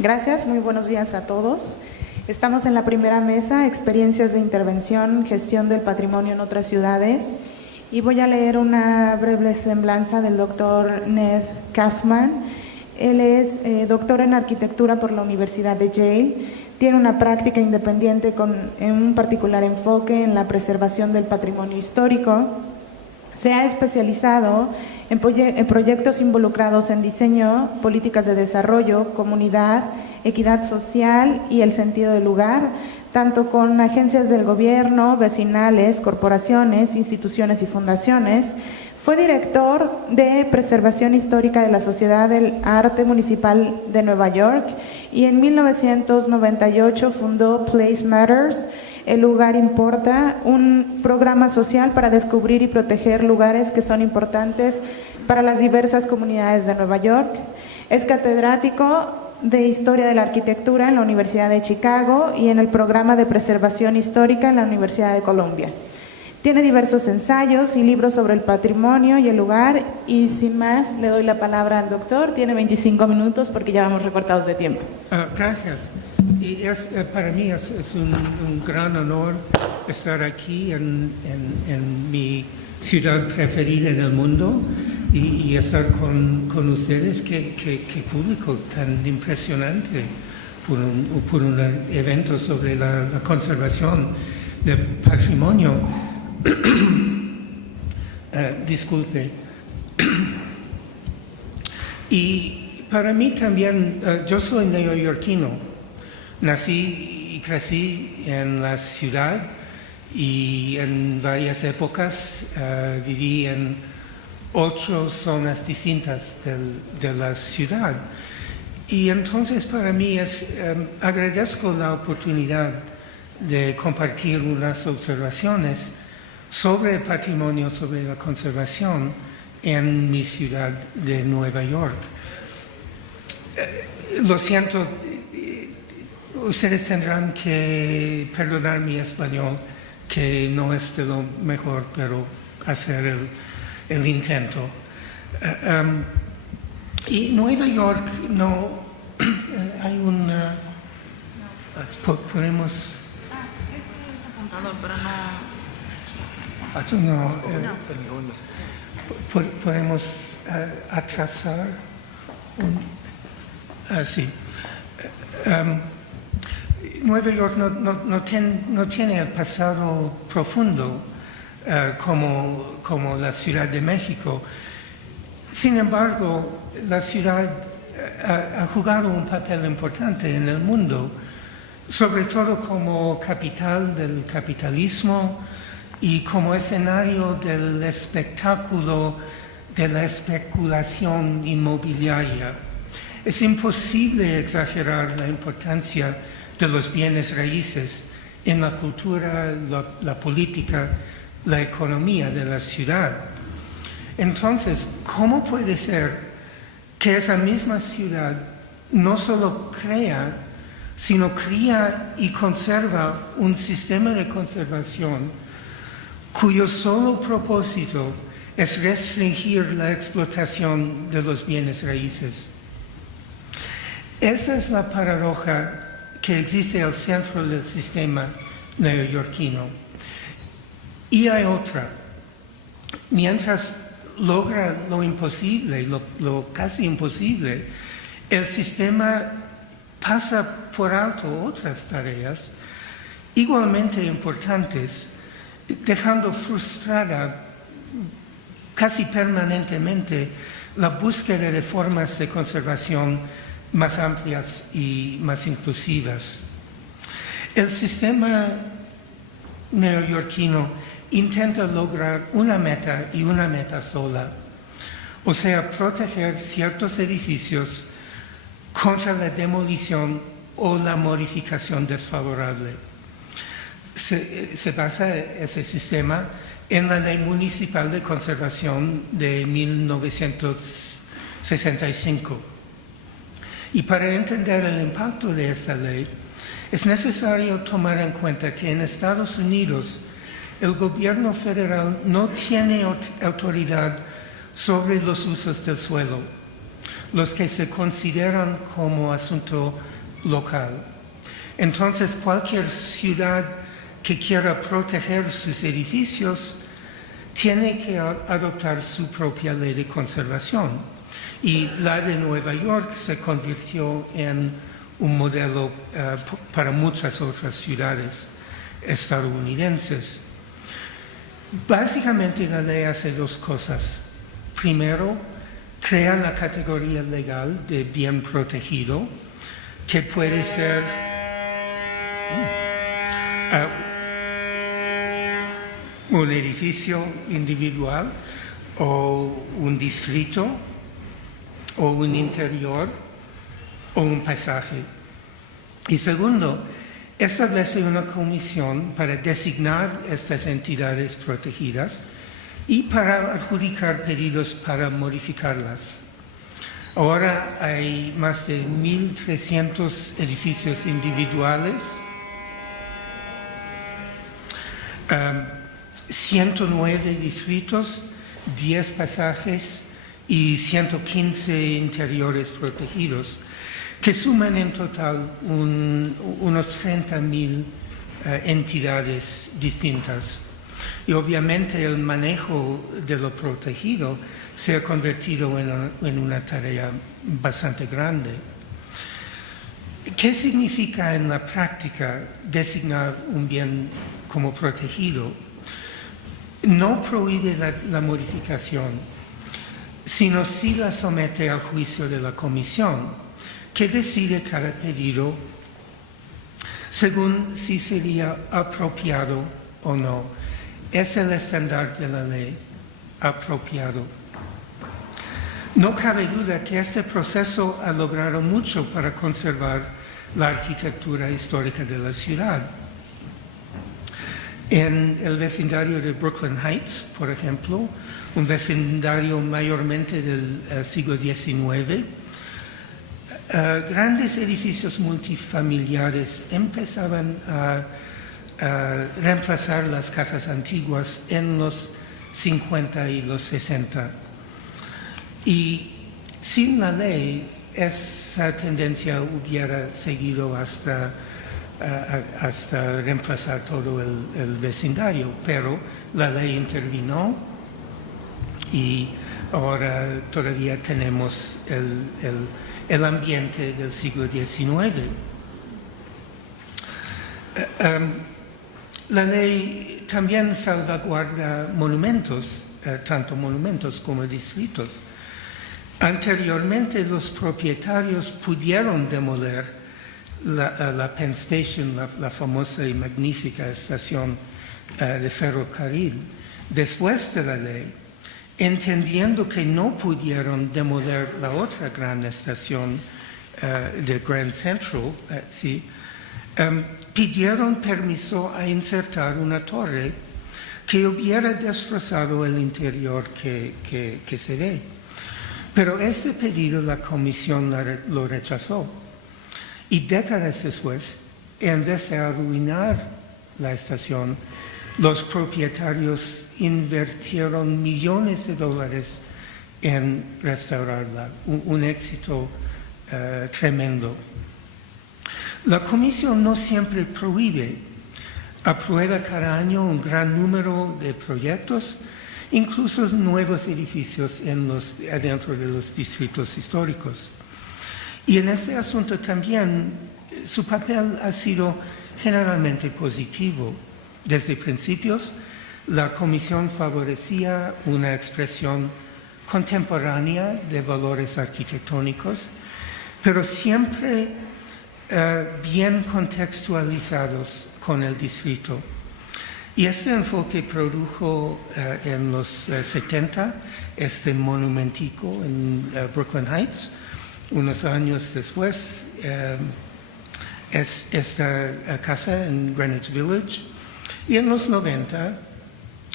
Gracias, muy buenos días a todos. Estamos en la primera mesa, experiencias de intervención, gestión del patrimonio en otras ciudades, y voy a leer una breve semblanza del doctor Ned Kaufman. Él es doctor en arquitectura por la Universidad de Yale, tiene una práctica independiente con un particular enfoque en la preservación del patrimonio histórico. Se ha especializado en proyectos involucrados en diseño, políticas de desarrollo, comunidad, equidad social y el sentido del lugar, tanto con agencias del gobierno, vecinales, corporaciones, instituciones y fundaciones. Fue director de Preservación Histórica de la Sociedad del Arte Municipal de Nueva York y en 1998 fundó Place Matters, El Lugar Importa, un programa social para descubrir y proteger lugares que son importantes para las diversas comunidades de Nueva York. Es catedrático de Historia de la Arquitectura en la Universidad de Chicago y en el programa de Preservación Histórica en la Universidad de Columbia. Tiene diversos ensayos y libros sobre el patrimonio y el lugar, y sin más le doy la palabra al doctor. Tiene 25 minutos porque ya vamos recortados de tiempo. Gracias. Y para mí es un gran honor estar aquí en mi ciudad preferida en el mundo y estar con ustedes. Qué público tan impresionante por un evento sobre la conservación del patrimonio. Disculpe. Y para mí también, yo soy neoyorquino. Nací y crecí en la ciudad y en varias épocas viví en 8 zonas distintas de la ciudad. Y entonces para mí agradezco la oportunidad de compartir unas observaciones sobre el patrimonio, sobre la conservación en mi ciudad de Nueva York. Lo siento, ustedes tendrán que perdonar mi español, que no es de lo mejor, pero hacer el intento. Y Nueva York no hay una... Podemos... Podemos atrasar sí. Nueva York no tiene el pasado profundo como la Ciudad de México. Sin embargo, la ciudad ha jugado un papel importante en el mundo, sobre todo como capital del capitalismo y como escenario del espectáculo de la especulación inmobiliaria. Es imposible exagerar la importancia de los bienes raíces en la cultura, la política, la economía de la ciudad. Entonces, ¿cómo puede ser que esa misma ciudad no solo crea, sino cría y conserva un sistema de conservación cuyo solo propósito es restringir la explotación de los bienes raíces? Esta es la paradoja que existe al centro del sistema neoyorquino. Y hay otra. Mientras logra lo imposible, lo casi imposible, el sistema pasa por alto otras tareas igualmente importantes, dejando frustrada casi permanentemente la búsqueda de formas de conservación más amplias y más inclusivas. El sistema neoyorquino intenta lograr una meta y una meta sola, o sea, proteger ciertos edificios contra la demolición o la modificación desfavorable. Se basa ese sistema en la Ley Municipal de Conservación de 1965. Y para entender el impacto de esta ley, es necesario tomar en cuenta que en Estados Unidos el gobierno federal no tiene autoridad sobre los usos del suelo. los que se consideran como asunto local. Entonces, cualquier ciudad que quiera proteger sus edificios tiene que adoptar su propia ley de conservación. Y la de Nueva York se convirtió en un modelo para muchas otras ciudades estadounidenses. Básicamente la ley hace dos cosas. Primero, crea la categoría legal de bien protegido, que puede ser un edificio individual o un distrito o un interior o un paisaje. Y segundo, establece una comisión para designar estas entidades protegidas y para adjudicar pedidos para modificarlas. Ahora hay más de 1.300 edificios individuales, 109 distritos, 10 paisajes y 115 interiores protegidos, que suman en total unos 30.000 entidades distintas. Y obviamente el manejo de lo protegido se ha convertido en una tarea bastante grande. ¿Qué significa en la práctica designar un bien como protegido? No prohíbe la modificación, sino sí la somete al juicio de la comisión, que decide cada pedido según si sería apropiado o no. Es el estándar de la ley, apropiado. No cabe duda que este proceso ha logrado mucho para conservar la arquitectura histórica de la ciudad. En el vecindario de Brooklyn Heights, por ejemplo, un vecindario mayormente del siglo XIX, grandes edificios multifamiliares empezaban a reemplazar las casas antiguas en los 50 y los 60. Y sin la ley, esa tendencia hubiera seguido hasta reemplazar todo el vecindario, pero la ley intervino y ahora todavía tenemos el ambiente del siglo XIX. La ley también salvaguarda monumentos, tanto monumentos como distritos. Anteriormente los propietarios pudieron demoler la Penn Station, la famosa y magnífica estación de ferrocarril, después de la ley, entendiendo que no pudieron demoler la otra gran estación de Grand Central, pidieron permiso a insertar una torre que hubiera destrozado el interior que se ve. Pero este pedido la comisión lo rechazó. Y décadas después, en vez de arruinar la estación, los propietarios invirtieron millones de dólares en restaurarla. Un éxito tremendo. La comisión no siempre prohíbe. Aprueba cada año un gran número de proyectos, incluso nuevos edificios adentro de los distritos históricos. Y en este asunto también su papel ha sido generalmente positivo. Desde principios, la comisión favorecía una expresión contemporánea de valores arquitectónicos, pero siempre bien contextualizados con el distrito. Y este enfoque produjo en los 70 este monumentico en Brooklyn Heights. Unos años después, esta casa en Greenwich Village. Y en los 90,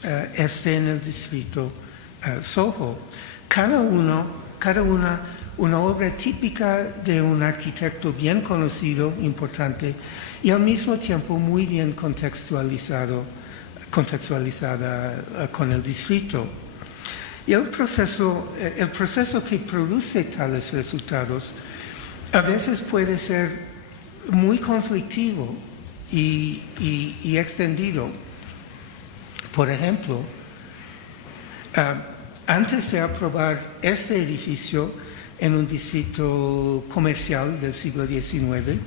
en el distrito Soho. Cada una obra típica de un arquitecto bien conocido, importante, y al mismo tiempo muy bien contextualizada con el distrito. Y el proceso que produce tales resultados a veces puede ser muy conflictivo y extendido. Por ejemplo, antes de aprobar este edificio en un distrito comercial del siglo XIX,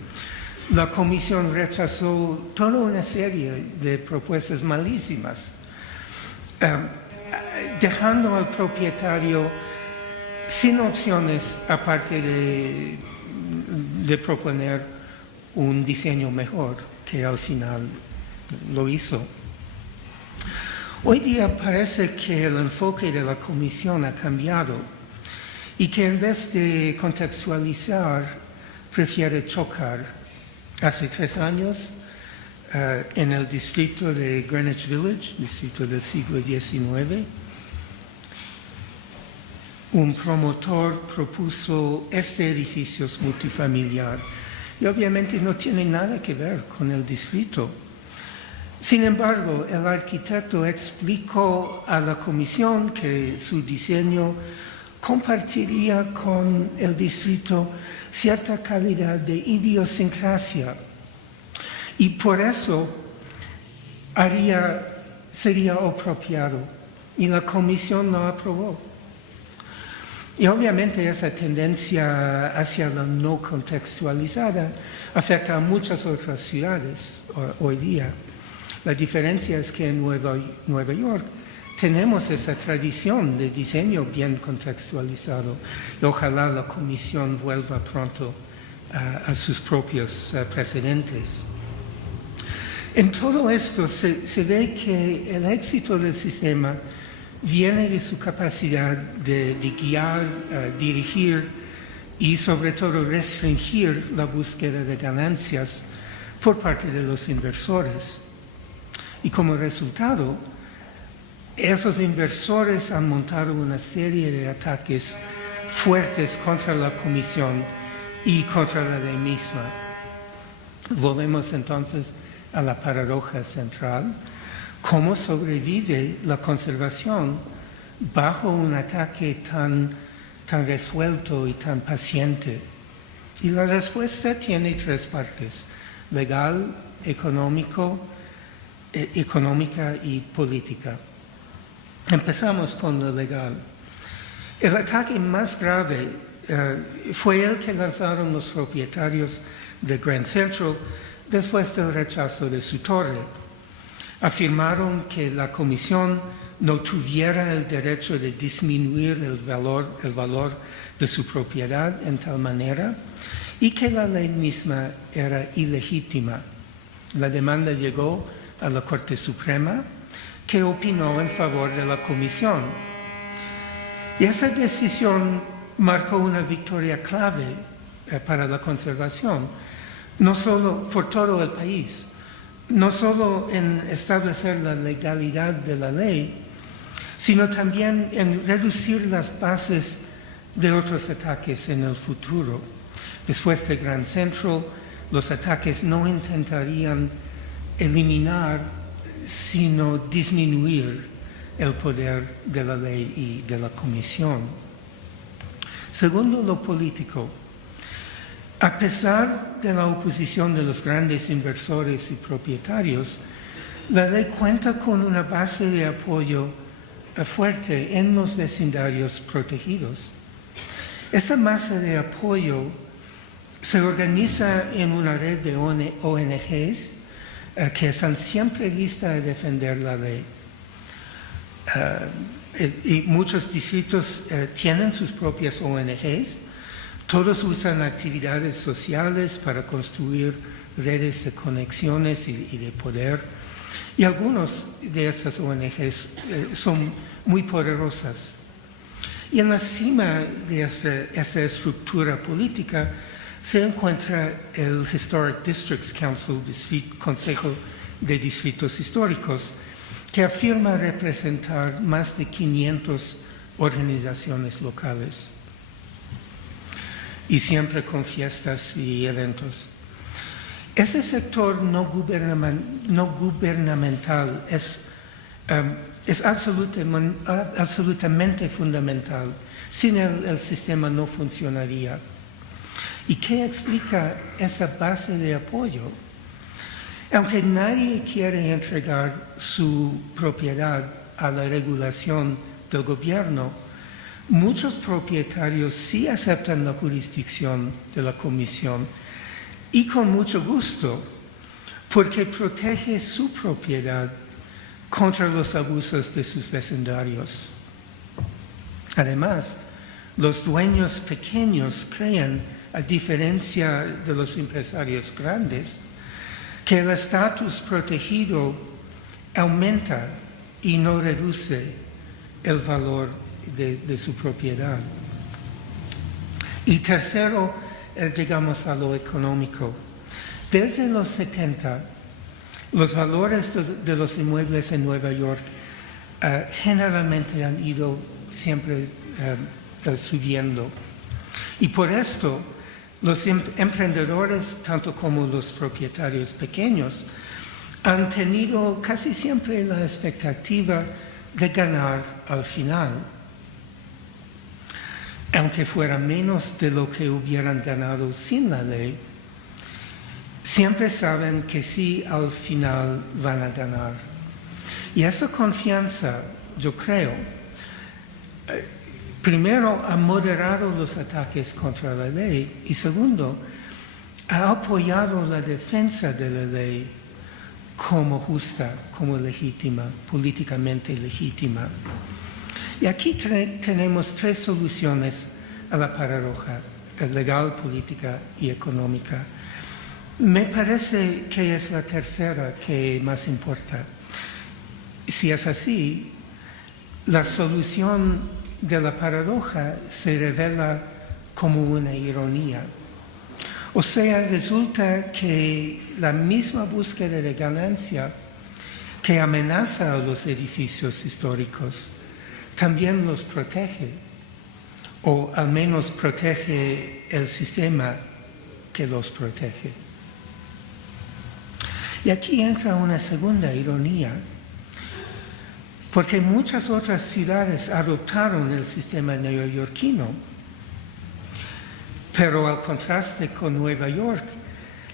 la Comisión rechazó toda una serie de propuestas malísimas, dejando al propietario sin opciones aparte de proponer un diseño mejor, que al final lo hizo. Hoy día parece que el enfoque de la Comisión ha cambiado y que en vez de contextualizar, prefiere chocar. Hace 3 años, en el distrito de Greenwich Village, distrito del siglo XIX, un promotor propuso este edificio multifamiliar y obviamente no tiene nada que ver con el distrito. Sin embargo, el arquitecto explicó a la comisión que su diseño compartiría con el distrito cierta calidad de idiosincrasia y por eso sería apropiado y la comisión lo aprobó. Y obviamente esa tendencia hacia la no contextualizada afecta a muchas otras ciudades hoy día. La diferencia es que en Nueva York tenemos esa tradición de diseño bien contextualizado y ojalá la Comisión vuelva pronto a sus propios precedentes. En todo esto se ve que el éxito del sistema viene de su capacidad de guiar, dirigir y sobre todo restringir la búsqueda de ganancias por parte de los inversores. Y como resultado, esos inversores han montado una serie de ataques fuertes contra la Comisión y contra la ley misma. Volvemos entonces a la paradoja central: ¿cómo sobrevive la conservación bajo un ataque tan resuelto y tan paciente? Y la respuesta tiene 3 partes: legal, económica y política. Empezamos con lo legal. El ataque más grave fue el que lanzaron los propietarios de Grand Central después del rechazo de su torre. Afirmaron que la comisión no tuviera el derecho de disminuir el valor de su propiedad en tal manera y que la ley misma era ilegítima. La demanda llegó a la Corte Suprema, que opinó en favor de la comisión. Y esa decisión marcó una victoria clave para la conservación, no solo por todo el país, no solo en establecer la legalidad de la ley, sino también en reducir las bases de otros ataques en el futuro. Después de Grand Central, los ataques no intentarían eliminar, sino disminuir el poder de la ley y de la comisión. Segundo, lo político. A pesar de la oposición de los grandes inversores y propietarios, la ley cuenta con una base de apoyo fuerte en los vecindarios protegidos. Esa masa de apoyo se organiza en una red de ONGs que están siempre listas a defender la ley. Y muchos distritos tienen sus propias ONGs. Todos usan actividades sociales para construir redes de conexiones y de poder. Y algunas de estas ONGs son muy poderosas. Y en la cima de esta estructura política se encuentra el Historic Districts Council, Consejo de Distritos Históricos, que afirma representar más de 500 organizaciones locales, y siempre con fiestas y eventos. Ese sector no gubernamental es es absolutamente fundamental. Sin él, el sistema no funcionaría. ¿Y qué explica esa base de apoyo? Aunque nadie quiere entregar su propiedad a la regulación del gobierno, muchos propietarios sí aceptan la jurisdicción de la comisión y con mucho gusto, porque protege su propiedad contra los abusos de sus vecindarios. Además, los dueños pequeños creen, a diferencia de los empresarios grandes, que el estatus protegido aumenta y no reduce el valor de su propiedad. Y tercero, llegamos a lo económico. Desde los 70, los valores de los inmuebles en Nueva York generalmente han ido siempre subiendo. Y por esto, los emprendedores, tanto como los propietarios pequeños, han tenido casi siempre la expectativa de ganar al final, aunque fuera menos de lo que hubieran ganado sin la ley. Siempre saben que sí, al final van a ganar. Y esa confianza, yo creo, primero, ha moderado los ataques contra la ley y segundo, ha apoyado la defensa de la ley como justa, como legítima, políticamente legítima. Y aquí tenemos tres soluciones a la paradoja legal, política y económica. Me parece que es la tercera que más importa. Si es así, la solución de la paradoja se revela como una ironía. O sea, resulta que la misma búsqueda de ganancia que amenaza a los edificios históricos también los protege, o al menos protege el sistema que los protege. Y aquí entra una segunda ironía, porque muchas otras ciudades adoptaron el sistema neoyorquino, pero al contraste con Nueva York,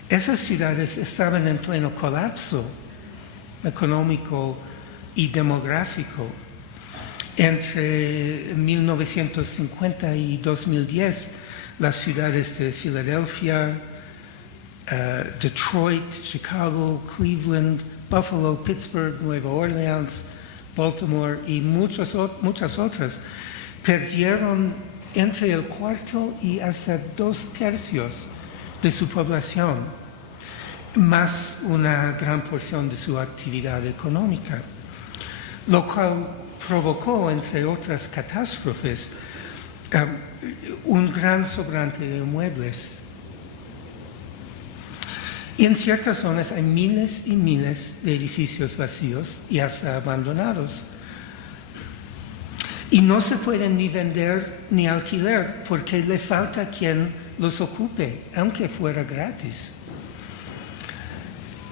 esas ciudades estaban en pleno colapso económico y demográfico. Entre 1950 y 2010, las ciudades de Filadelfia, Detroit, Chicago, Cleveland, Buffalo, Pittsburgh, Nueva Orleans, Baltimore y muchas otras perdieron entre el cuarto y hasta 2/3 de su población, más una gran porción de su actividad económica, lo cual provocó, entre otras catástrofes, un gran sobrante de inmuebles. Y en ciertas zonas hay miles y miles de edificios vacíos y hasta abandonados. Y no se pueden ni vender ni alquilar porque le falta quien los ocupe, aunque fuera gratis.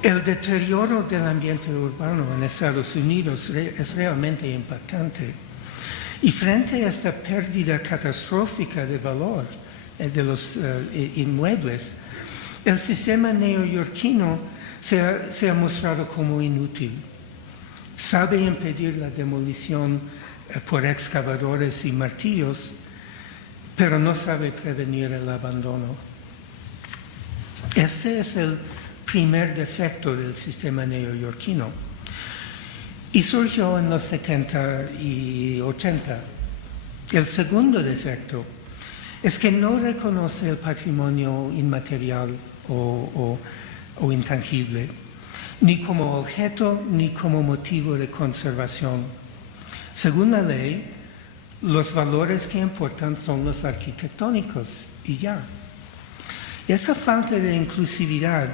El deterioro del ambiente urbano en Estados Unidos es realmente impactante. Y frente a esta pérdida catastrófica de valor de los inmuebles, el sistema neoyorquino se ha mostrado como inútil. Sabe impedir la demolición por excavadores y martillos, pero no sabe prevenir el abandono. Este es el primer defecto del sistema neoyorquino y surgió en los 70 y 80. El segundo defecto es que no reconoce el patrimonio inmaterial o intangible, ni como objeto ni como motivo de conservación. Según la ley, los valores que importan son los arquitectónicos y ya. Y esa falta de inclusividad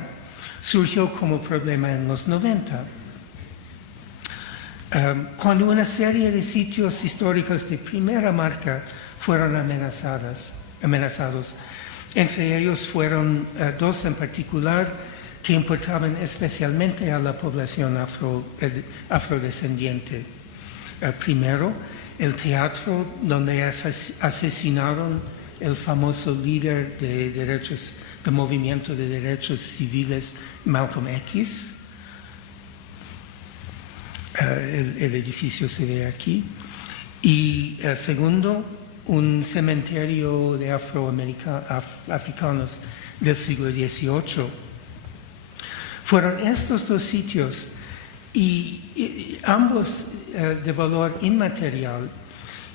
surgió como problema en los 90, cuando una serie de sitios históricos de primera marca fueron amenazados. Entre ellos fueron dos en particular que importaban especialmente a la población afrodescendiente. Primero, el teatro donde asesinaron el famoso líder del movimiento de derechos civiles, Malcolm X. El edificio se ve aquí. Y segundo, un cementerio de africanos del siglo XVIII. Fueron estos dos sitios y ambos de valor inmaterial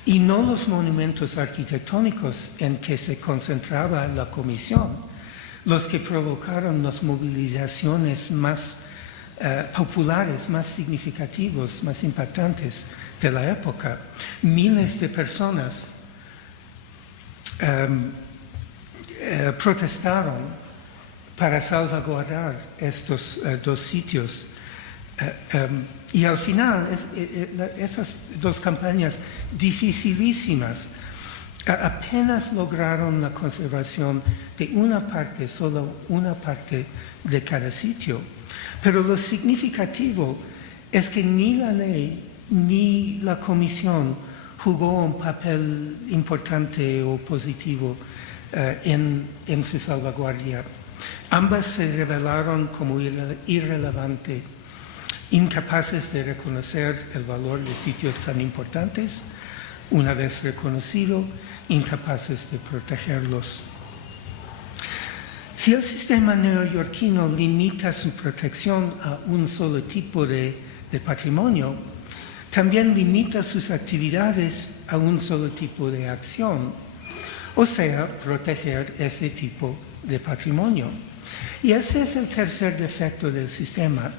y no los monumentos arquitectónicos en que se concentraba la comisión, los que provocaron las movilizaciones más populares, más significativos, más impactantes de la época. Miles de personas protestaron para salvaguardar estos dos sitios. Y al final, esas dos campañas dificilísimas apenas lograron la conservación de una parte, solo una parte de cada sitio. Pero lo significativo es que ni la ley ni la comisión jugó un papel importante o positivo en su salvaguardia. Ambas se revelaron como irrelevantes, incapaces de reconocer el valor de sitios tan importantes, una vez reconocido, incapaces de protegerlos. Si el sistema neoyorquino limita su protección a un solo tipo de patrimonio, también limita sus actividades a un solo tipo de acción, o sea, proteger ese tipo de patrimonio. Y ese es el tercer defecto del sistema.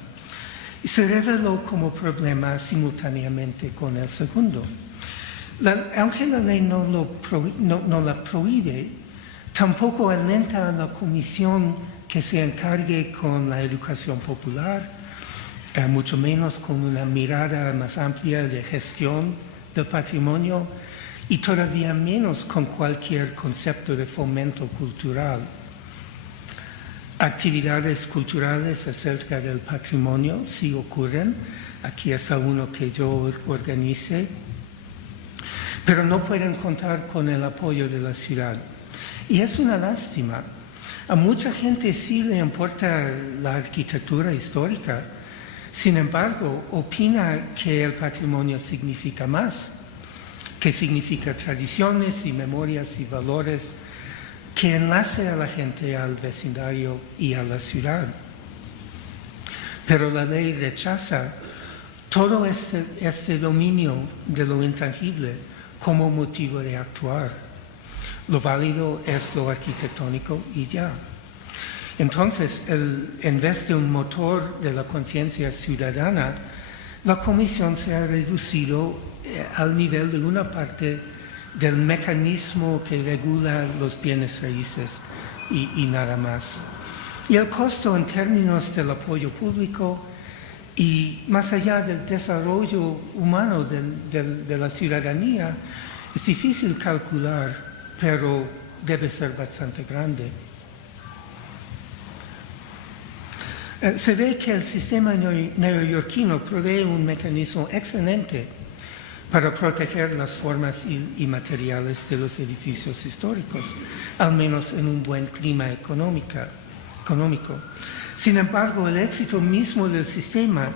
Se reveló como problema simultáneamente con el segundo. Aunque la ley no la prohíbe, tampoco alenta a la comisión que se encargue con la educación popular, mucho menos con una mirada más amplia de gestión del patrimonio y todavía menos con cualquier concepto de fomento cultural. Actividades culturales acerca del patrimonio sí ocurren. Aquí está uno que yo organice, pero no pueden contar con el apoyo de la ciudad. Y es una lástima. A mucha gente sí le importa la arquitectura histórica, sin embargo, opina que el patrimonio significa más, que significa tradiciones y memorias y valores que enlace a la gente al vecindario y a la ciudad. Pero la ley rechaza todo este dominio de lo intangible como motivo de actuar. Lo válido es lo arquitectónico y ya. Entonces, en vez de un motor de la conciencia ciudadana, la comisión se ha reducido al nivel de una parte del mecanismo que regula los bienes raíces y nada más. Y el costo en términos del apoyo público y más allá del desarrollo humano de la ciudadanía es difícil calcular, pero debe ser bastante grande. Se ve que el sistema neoyorquino provee un mecanismo excelente para proteger las formas inmateriales de los edificios históricos, al menos en un buen clima económico. Sin embargo, el éxito mismo del sistema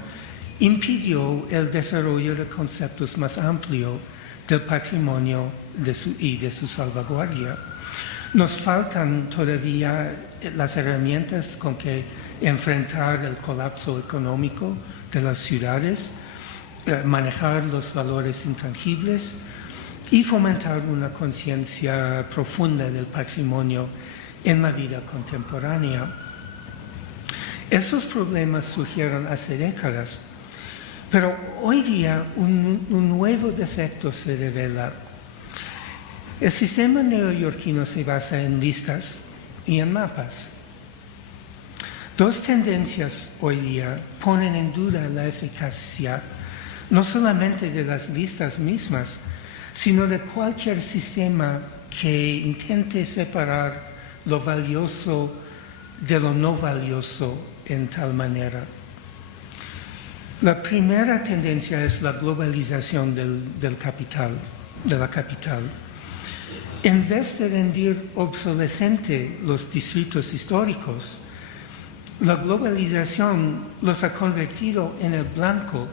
impidió el desarrollo de conceptos más amplios del patrimonio y de su salvaguardia. Nos faltan todavía las herramientas con que enfrentar el colapso económico de las ciudades, manejar los valores intangibles y fomentar una conciencia profunda del patrimonio en la vida contemporánea. Esos problemas surgieron hace décadas, pero hoy día un nuevo defecto se revela. El sistema neoyorquino se basa en listas y en mapas. Dos tendencias hoy día ponen en duda la eficacia no solamente de las listas mismas, sino de cualquier sistema que intente separar lo valioso de lo no valioso en tal manera. La primera tendencia es la globalización del capital, de la capital. En vez de rendir obsolescente los distritos históricos, la globalización los ha convertido en el blanco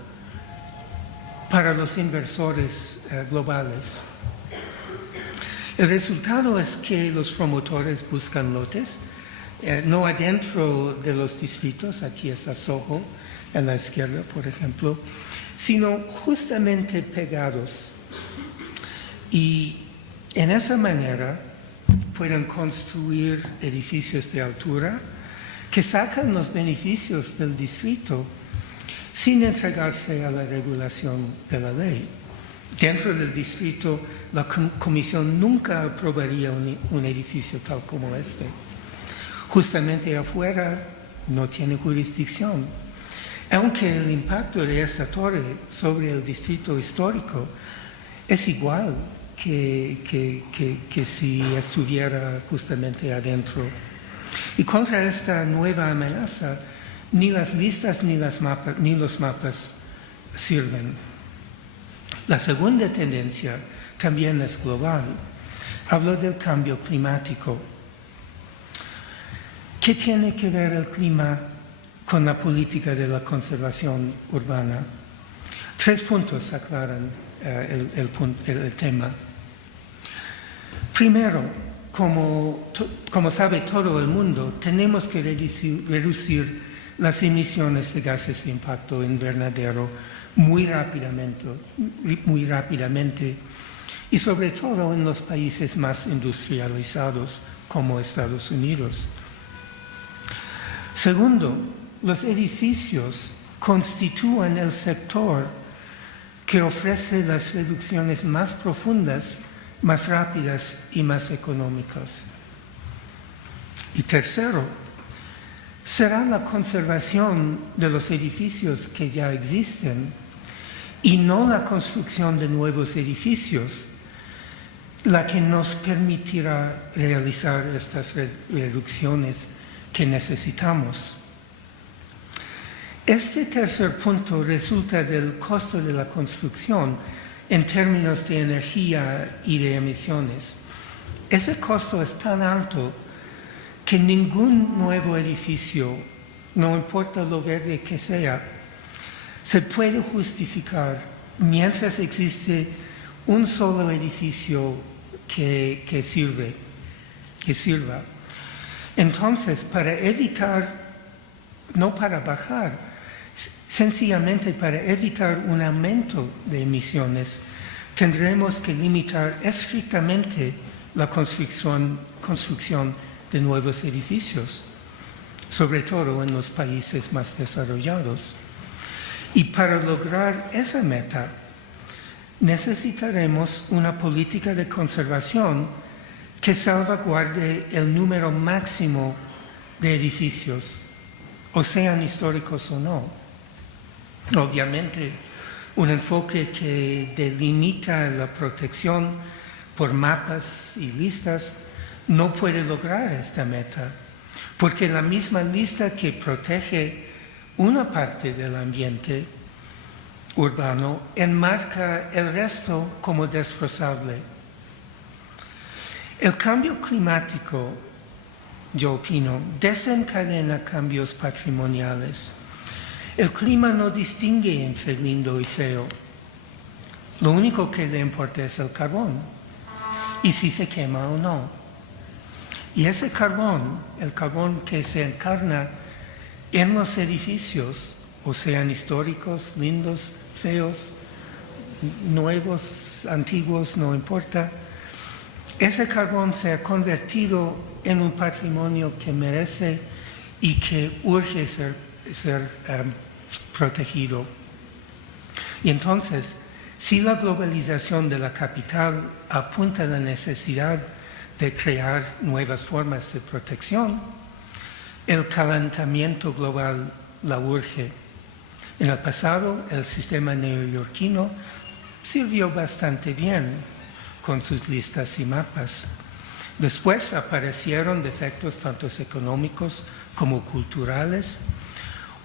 para los inversores globales. El resultado es que los promotores buscan lotes, no adentro de los distritos, aquí está Soho, a la izquierda, por ejemplo, sino justamente pegados. Y en esa manera pueden construir edificios de altura que sacan los beneficios del distrito sin entregarse a la regulación de la ley. Dentro del distrito, la comisión nunca aprobaría un edificio tal como este. Justamente afuera no tiene jurisdicción. Aunque el impacto de esta torre sobre el distrito histórico es igual que si estuviera justamente adentro. Y contra esta nueva amenaza, ni las listas ni los mapas sirven. La segunda tendencia también es global. Hablo del cambio climático. ¿Qué tiene que ver el clima con la política de la conservación urbana? 3 puntos aclaran el tema. Primero, como sabe todo el mundo, tenemos que reducir las emisiones de gases de impacto invernadero muy rápidamente y sobre todo en los países más industrializados como Estados Unidos. Segundo, los edificios constituyen el sector que ofrece las reducciones más profundas, más rápidas y más económicas. Y tercero, será la conservación de los edificios que ya existen y no la construcción de nuevos edificios la que nos permitirá realizar estas reducciones que necesitamos. Este tercer punto resulta del costo de la construcción en términos de energía y de emisiones. Ese costo es tan alto que ningún nuevo edificio, no importa lo verde que sea, se puede justificar mientras existe un solo edificio que sirva. Entonces, para evitar, no para bajar, sencillamente para evitar un aumento de emisiones, tendremos que limitar estrictamente la construcción de nuevos edificios, sobre todo en los países más desarrollados. Y para lograr esa meta, necesitaremos una política de conservación que salvaguarde el número máximo de edificios, o sean históricos o no. Obviamente, un enfoque que delimita la protección por mapas y listas no puede lograr esta meta, porque la misma lista que protege una parte del ambiente urbano enmarca el resto como destrozable. El cambio climático, yo opino, desencadena cambios patrimoniales. El clima no distingue entre lindo y feo. Lo único que le importa es el carbón y si se quema o no. Y ese carbón, el carbón que se encarna en los edificios, o sean históricos, lindos, feos, nuevos, antiguos, no importa, ese carbón se ha convertido en un patrimonio que merece y que urge ser protegido. Y entonces, si la globalización de la capital apunta a la necesidad de crear nuevas formas de protección, el calentamiento global la urge. En el pasado, el sistema neoyorquino sirvió bastante bien con sus listas y mapas. Después aparecieron defectos tanto económicos como culturales.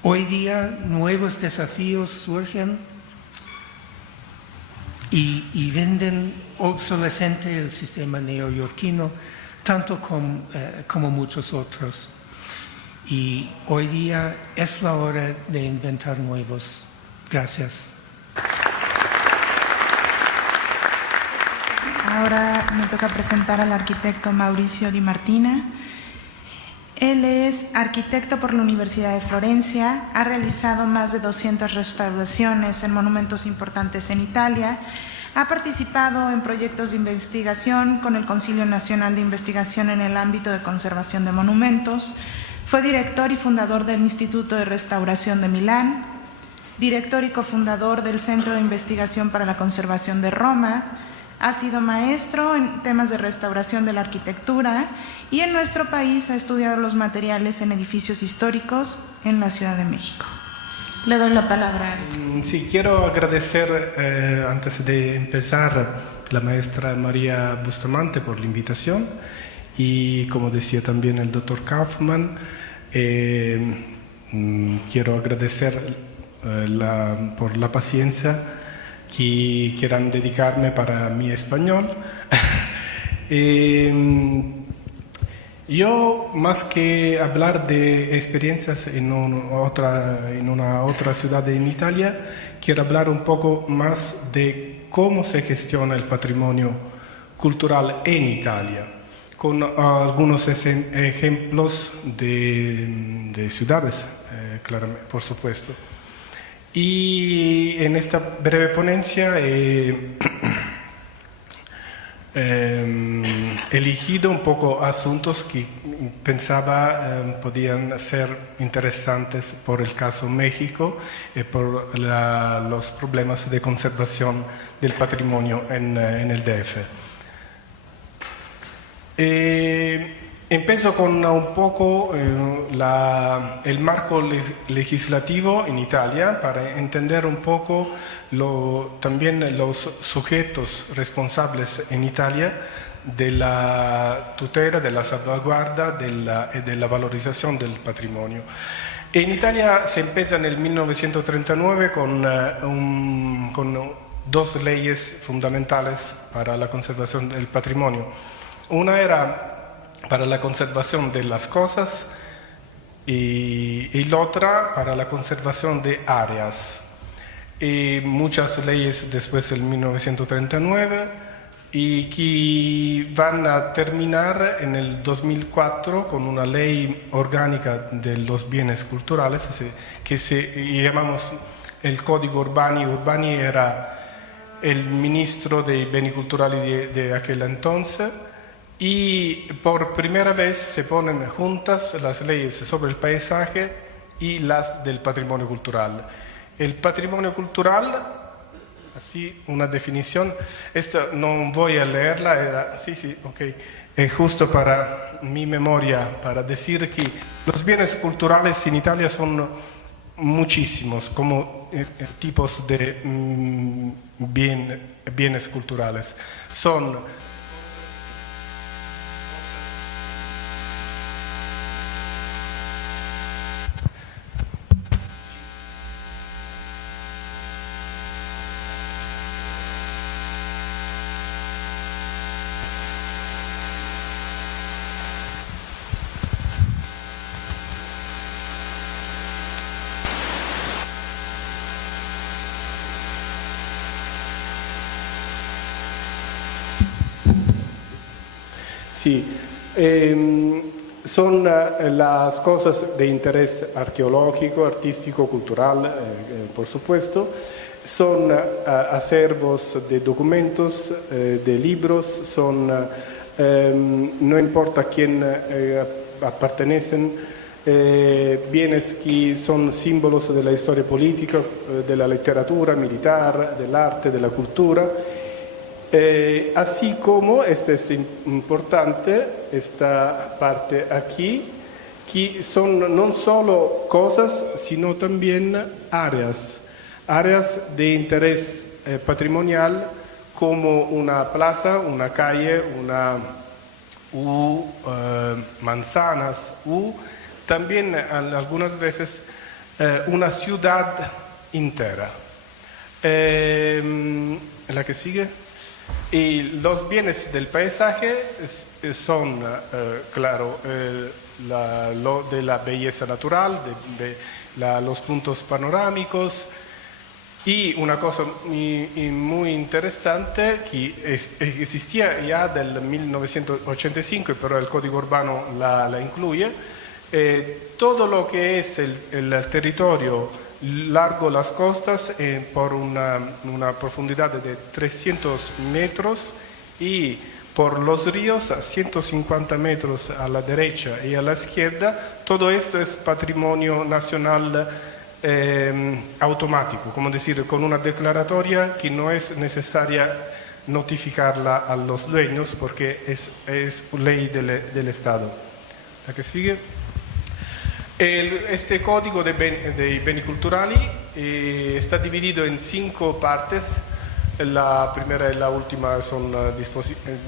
Hoy día nuevos desafíos surgen y renden obsolescente el sistema neoyorquino, tanto como muchos otros. Y hoy día es la hora de inventar nuevos. Gracias. Ahora me toca presentar al arquitecto Mauricio Di Martina. Él es arquitecto por la Universidad de Florencia, ha realizado más de 200 restauraciones en monumentos importantes en Italia, ha participado en proyectos de investigación con el Consiglio Nacional de Investigación en el ámbito de conservación de monumentos, fue director y fundador del Instituto de Restauración de Milán, director y cofundador del Centro de Investigación para la Conservación de Roma, ha sido maestro en temas de restauración de la arquitectura y en nuestro país ha estudiado los materiales en edificios históricos en la Ciudad de México. Le doy la palabra. Sí, quiero agradecer antes de empezar la maestra María Bustamante por la invitación y como decía también el doctor Kaufmann, quiero agradecer por la paciencia que quieran dedicarme para mi español. Yo, más que hablar de experiencias en una otra ciudad en Italia, quiero hablar un poco más de cómo se gestiona el patrimonio cultural en Italia, con algunos ejemplos de ciudades, claramente, por supuesto. Y en esta breve ponencia he elegido un poco asuntos que pensaba podían ser interesantes por el caso México y por los problemas de conservación del patrimonio en el DF. Empiezo con un poco el marco legislativo en Italia para entender un poco también los sujetos responsables en Italia de la tutela, de la salvaguarda de la valorización del patrimonio. En Italia se empieza en el 1939 con dos leyes fundamentales para la conservación del patrimonio. Una era para la conservación de las cosas y la otra para la conservación de áreas. Y muchas leyes después del 1939 y que van a terminar en el 2004 con una ley orgánica de los bienes culturales que llamamos el Código Urbani. Urbani era el ministro de Beni Culturali de aquel entonces. Y por primera vez se ponen juntas las leyes sobre el paisaje y las del patrimonio cultural. El patrimonio cultural, así una definición, esta no voy a leerla, es justo para mi memoria, para decir que los bienes culturales en Italia son muchísimos, como tipos de bienes culturales. Son son las cosas de interés arqueológico, artístico, cultural, por supuesto. Son acervos de documentos, de libros, no importa a quién pertenecen, bienes que son símbolos de la historia política, de la literatura, militar, del arte, de la cultura. Así como, este es importante, esta parte aquí, que son no solo cosas, sino también áreas de interés patrimonial, como una plaza, una calle, manzanas, también algunas veces una ciudad entera. La que sigue. Y los bienes del paisaje son, claro, lo de la belleza natural, los puntos panorámicos, y una cosa muy interesante que existía ya del 1985, pero el Código Urbano la incluye, todo lo que es el territorio largo las costas por una profundidad de 300 metros y por los ríos a 150 metros a la derecha y a la izquierda, todo esto es patrimonio nacional automático, como decir, con una declaratoria que no es necesaria notificarla a los dueños porque es ley del Estado. La que sigue. Este código de beni culturali está dividido en 5 partes. La primera y la última son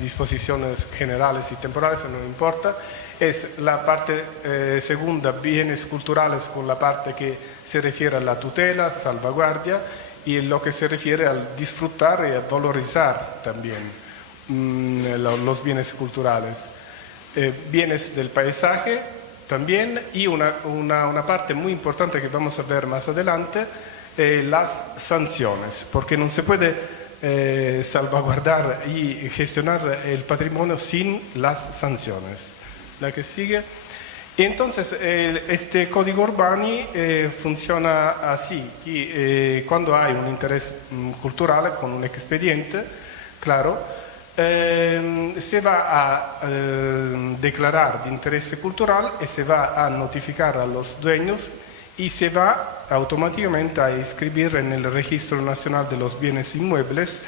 disposiciones generales y temporales, no importa. Es la parte segunda, bienes culturales, con la parte que se refiere a la tutela, salvaguardia, y lo que se refiere al disfrutar y a valorizar también los bienes culturales. Bienes del paisaje también, y una parte muy importante que vamos a ver más adelante, las sanciones, porque no se puede salvaguardar y gestionar el patrimonio sin las sanciones. La que sigue. Y entonces este código urbano funciona así, que cuando hay un interés cultural con un expediente, claro, se va a declarar de interés cultural y se va a notificar a los dueños y se va automáticamente a inscribir en el Registro Nacional de los Bienes Inmuebles.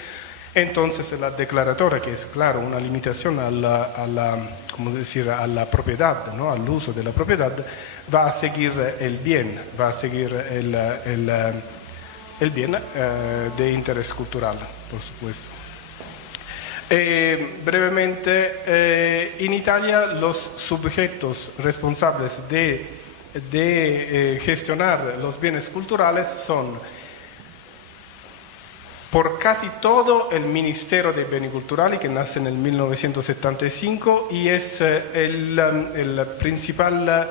Entonces la declaratoria, que es claro una limitación a la propiedad, ¿no? Al uso de la propiedad, va a seguir el bien, va a seguir el bien de interés cultural, por supuesto. Brevemente, en Italia los sujetos responsables de gestionar los bienes culturales son por casi todo el Ministerio de Beni Culturali, que nace en el 1975 y es el principal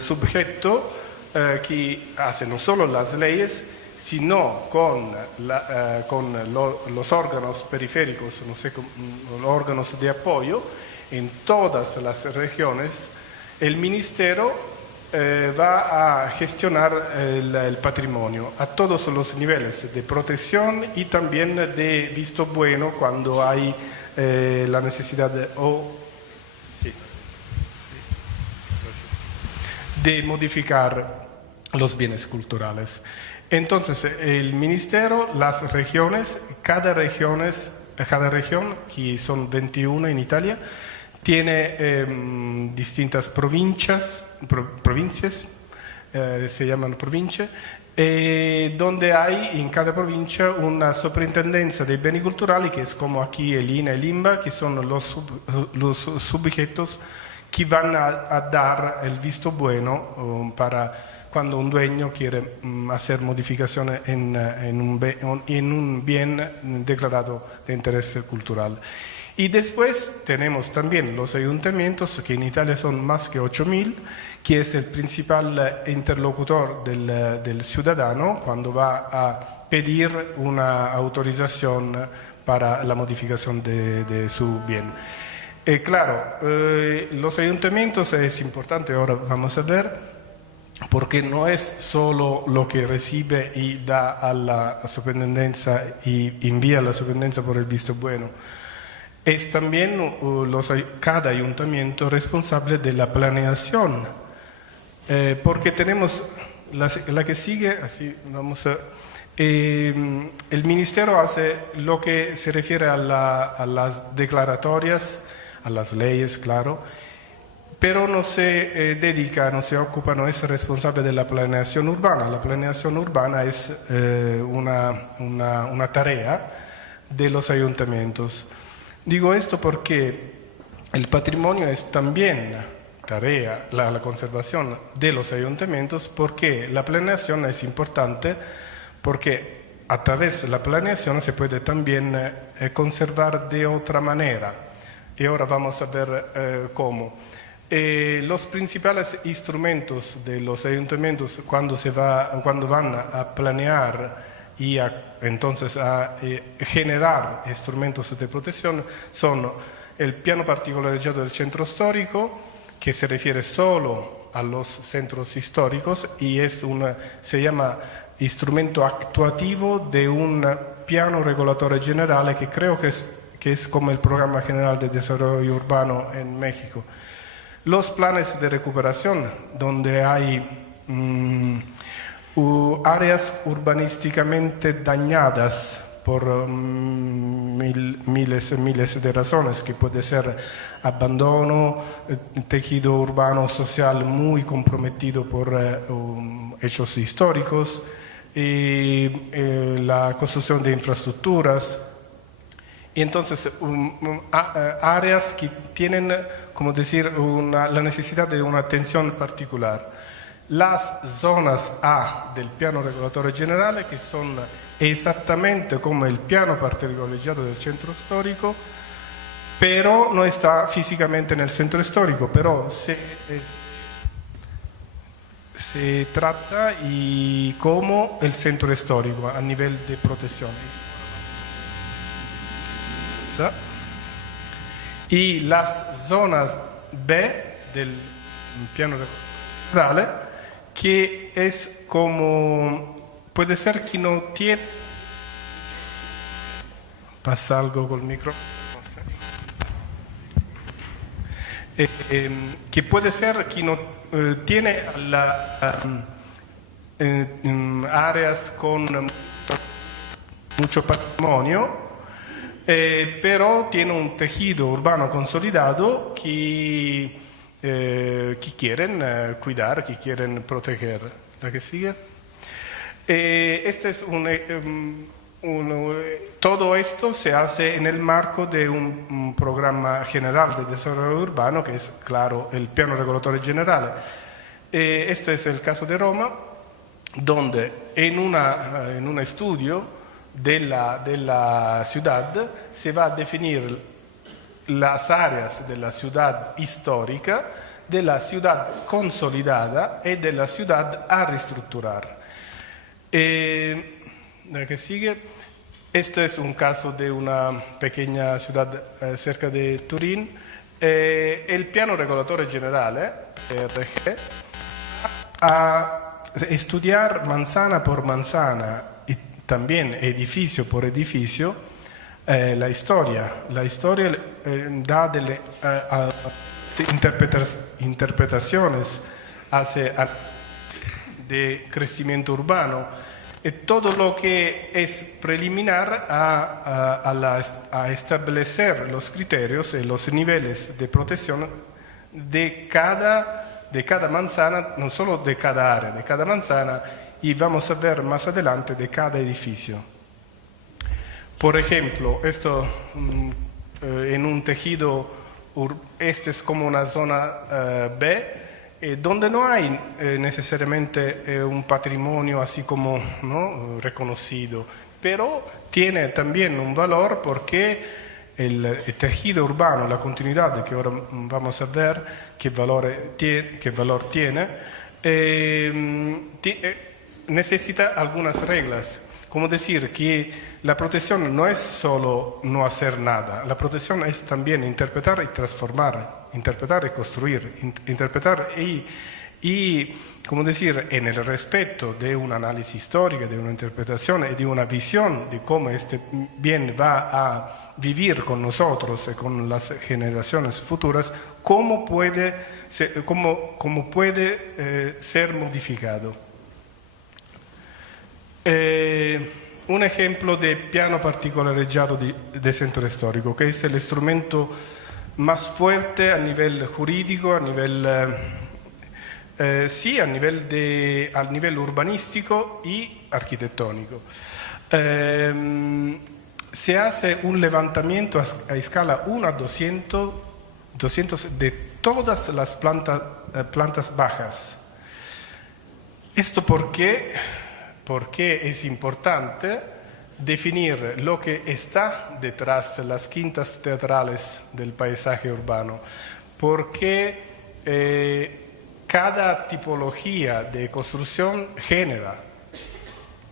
sujeto que hace no solo las leyes, sino con los órganos periféricos, no sé, los órganos de apoyo en todas las regiones. El ministerio va a gestionar el patrimonio a todos los niveles de protección y también de visto bueno cuando hay la necesidad de modificar los bienes culturales. Entonces, el ministerio, las regiones, cada región, que son 21 en Italia, tiene distintas provincias, se llaman provincias, donde hay en cada provincia una superintendencia de beni culturali, que es como aquí el INA y el INBA, que son los sujetos que van a dar el visto bueno para cuando un dueño quiere hacer modificaciones en un bien declarado de interés cultural. Y después tenemos también los ayuntamientos, que en Italia son más que 8.000, que es el principal interlocutor del ciudadano cuando va a pedir una autorización para la modificación de su bien. Claro, los ayuntamientos es importante, ahora vamos a ver, porque no es solo lo que recibe y da a la superintendencia y envía a la superintendencia por el visto bueno. Es también cada ayuntamiento responsable de la planeación, porque tenemos la que sigue, así vamos a... el ministerio hace lo que se refiere a las declaratorias, a las leyes, claro, pero no se dedica, no se ocupa, no es responsable de la planeación urbana. La planeación urbana es una tarea de los ayuntamientos. Digo esto porque el patrimonio es también tarea la conservación de los ayuntamientos, porque la planeación es importante, porque a través de la planeación se puede también conservar de otra manera. Y ahora vamos a ver cómo. Los principales instrumentos de los ayuntamientos cuando van a planear y entonces a generar instrumentos de protección son el piano particolarizado del centro histórico, que se refiere solo a los centros históricos y se llama instrumento actuativo de un piano regulatorio general que creo que es como el Programa General de Desarrollo Urbano en México. Los planes de recuperación, donde hay áreas urbanísticamente dañadas por miles y miles de razones, que puede ser abandono, tejido urbano social muy comprometido por hechos históricos, y la construcción de infraestructuras. Y entonces áreas que tienen, como decir, la necesidad de una atención particular. Las zonas A del piano regulatorio general, que son exactamente como el piano particolarizado del centro histórico, pero no está físicamente en el centro histórico, pero se trata y como el centro histórico a nivel de protección. Y las zonas B del piano general, que es como, puede ser que no tiene, pasa algo con el micrófono, que puede ser que no tiene áreas con mucho patrimonio, pero tiene un tejido urbano consolidado que quieren cuidar, que quieren proteger. ¿La que sigue? Este es todo esto se hace en el marco de un programa general de desarrollo urbano, que es, claro, el piano regulatorio general. Este es el caso de Roma, donde en un estudio de la ciudad se va a definir las áreas de la ciudad histórica, de la ciudad consolidada y de la ciudad a reestructurar. La que sigue, este es un caso de una pequeña ciudad cerca de Turín. El piano regulatorio generale, PRG, a estudiar manzana por manzana y también edificio por edificio la historia. La historia da delle interpretaciones de crecimiento urbano, y todo lo que es preliminar a establecer los criterios y los niveles de protección de cada manzana, no solo de cada área, de cada manzana, y vamos a ver más adelante de cada edificio. Por ejemplo, esto en un tejido, este es como una zona B, donde no hay necesariamente un patrimonio así como, ¿no?, reconocido, pero tiene también un valor porque el tejido urbano, la continuidad, que ahora vamos a ver qué valor tiene, necesita algunas reglas. Como decir que la protección no es solo no hacer nada, la protección es también interpretar y transformar, interpretar y construir, interpretar y como decir, en el respeto de un análisis histórico, de una interpretación y de una visión de cómo este bien va a vivir con nosotros y con las generaciones futuras, cómo puede ser modificado. Un ejemplo de piano particolarizado de centro histórico, que es el instrumento más fuerte a nivel jurídico, a nivel urbanístico y arquitectónico. Se hace un levantamiento a escala 1 a 200 de todas las plantas bajas. Esto porque es importante definir lo que está detrás de las quintas teatrales del paisaje urbano, porque cada tipología de construcción genera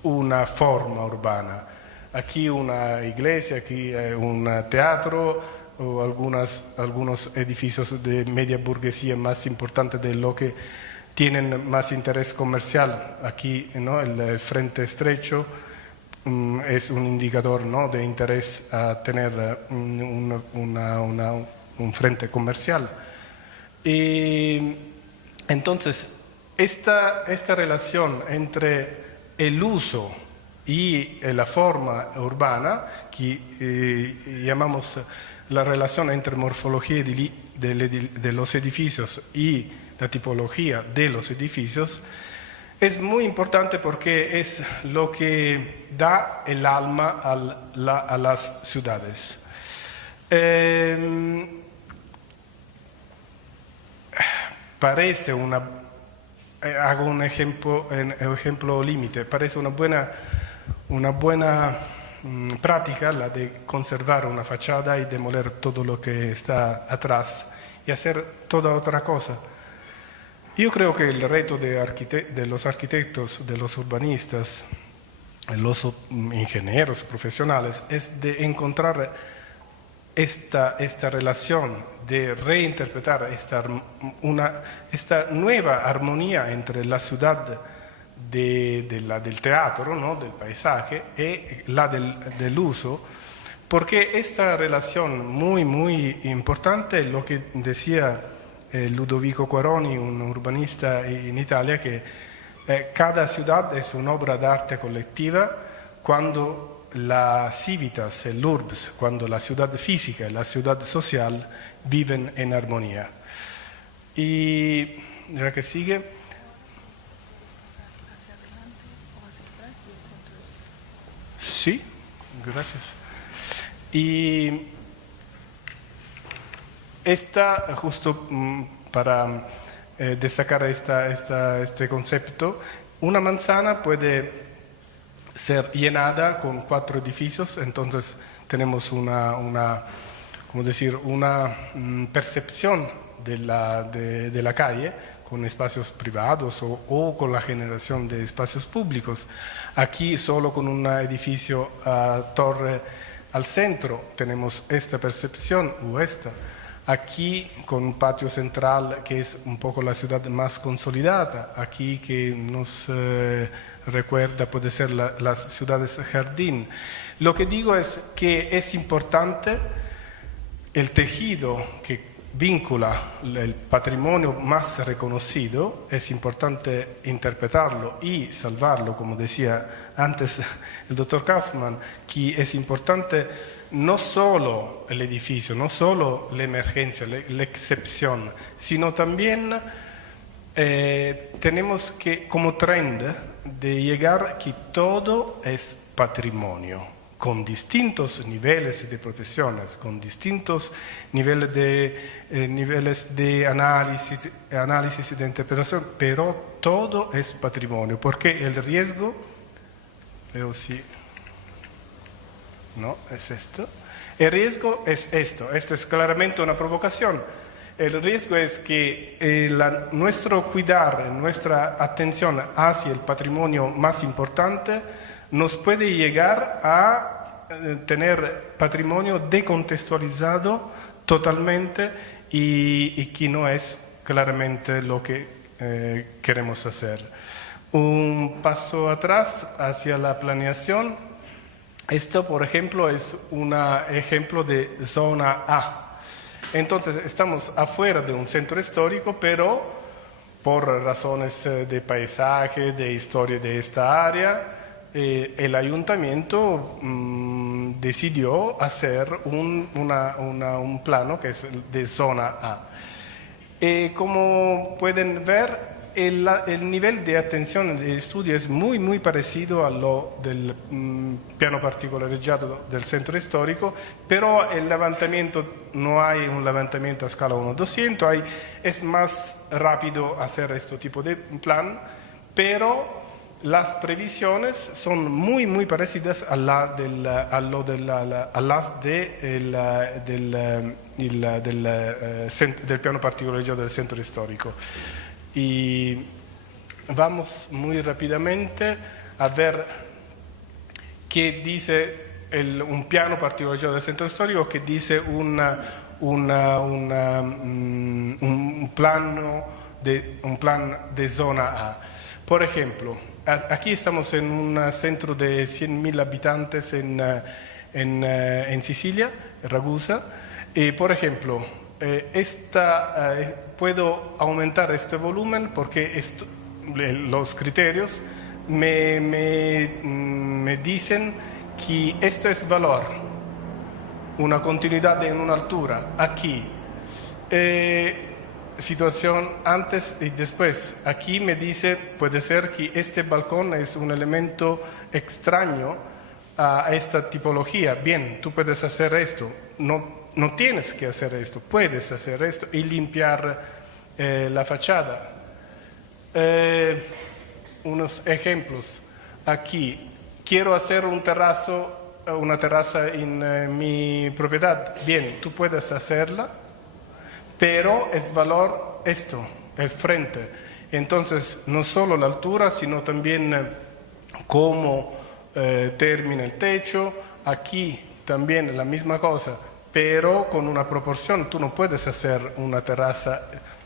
una forma urbana. Aquí una iglesia, aquí un teatro o algunos edificios de media burguesía más importantes de lo que tienen más interés comercial. Aquí, ¿no? el frente estrecho es un indicador, ¿no? de interés a tener un frente comercial. Y entonces, esta relación entre el uso y la forma urbana, que llamamos la relación entre morfología de los edificios y la tipología de los edificios, es muy importante porque es lo que da el alma a las ciudades. Parece hago un ejemplo límite, parece una buena práctica la de conservar una fachada y demoler todo lo que está atrás y hacer toda otra cosa. Yo creo que el reto de los arquitectos, de los urbanistas, de los ingenieros profesionales es de encontrar esta relación, de reinterpretar esta nueva armonía entre la ciudad del teatro, ¿no? del paisaje, y la del uso, porque esta relación muy importante, lo que decía Ludovico Quaroni, un urbanista en Italia, que cada ciudad es una obra de arte colectiva cuando la civitas, el urbs, cuando la ciudad física y la ciudad social viven en armonía. Y la que sigue. Sí, gracias. Y esta, justo para destacar este concepto, una manzana puede ser llenada con 4 edificios, entonces tenemos una percepción de la calle con espacios privados o con la generación de espacios públicos. Aquí solo con un edificio torre al centro tenemos esta percepción o esta. Aquí con un patio central que es un poco la ciudad más consolidada, aquí que nos recuerda puede ser las ciudades jardín. Lo que digo es que es importante el tejido que vincula el patrimonio más reconocido, es importante interpretarlo y salvarlo, como decía antes el doctor Kaufman, que es importante no solo el edificio, no solo la emergencia, la excepción, sino también tenemos que, como trend, de llegar que todo es patrimonio, con distintos niveles de protección, con distintos niveles de análisis y de interpretación, pero todo es patrimonio, porque el riesgo, veo si, no, es esto, el riesgo es esto es claramente una provocación. El riesgo es que nuestro cuidar, nuestra atención hacia el patrimonio más importante nos puede llegar a tener patrimonio decontextualizado totalmente y que no es claramente lo que queremos hacer. Un paso atrás hacia la planeación. Esto, por ejemplo, es un ejemplo de zona A. Entonces, estamos afuera de un centro histórico, pero por razones de paisaje, de historia de esta área, el ayuntamiento decidió hacer un plano que es de zona A. Como pueden ver, el nivel de atención de estudio es muy, muy parecido a lo del piano particolareggiato del centro histórico, pero el levantamiento no hay un levantamiento a escala 1-200, es más rápido hacer este tipo de plan, pero las previsiones son muy, muy parecidas a las del piano particolareggiato del centro histórico. Y vamos muy rápidamente a ver qué dice un piano particolareggiato del centro histórico, qué dice un plan de zona A. Por ejemplo, aquí estamos en un centro de 100.000 habitantes en Sicilia, en Ragusa, y por ejemplo, puedo aumentar este volumen porque los criterios me dicen que esto es valor, una continuidad en una altura, aquí. Situación antes y después. Aquí me dice, puede ser que este balcón es un elemento extraño a esta tipología. Bien, tú puedes hacer esto. No tienes que hacer esto, puedes hacer esto y limpiar la fachada. Unos ejemplos. Aquí, quiero hacer una terraza en mi propiedad. Bien, tú puedes hacerla, pero es valor esto, el frente. Entonces, no solo la altura, sino también cómo termina el techo. Aquí también la misma cosa, pero con una proporción. Tú no puedes hacer una terraza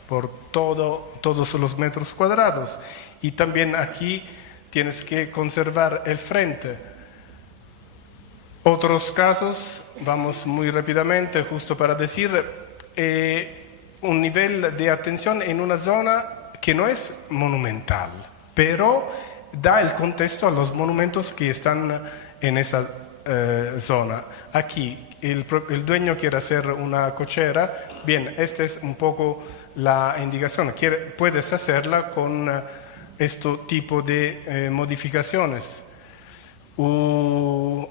por todos los metros cuadrados. Y también aquí tienes que conservar el frente. Otros casos, vamos muy rápidamente, justo para decir, un nivel de atención en una zona que no es monumental, pero da el contexto a los monumentos que están en esa zona. Aquí el dueño quiere hacer una cochera, bien, esta es un poco la indicación, puedes hacerla con este tipo de modificaciones.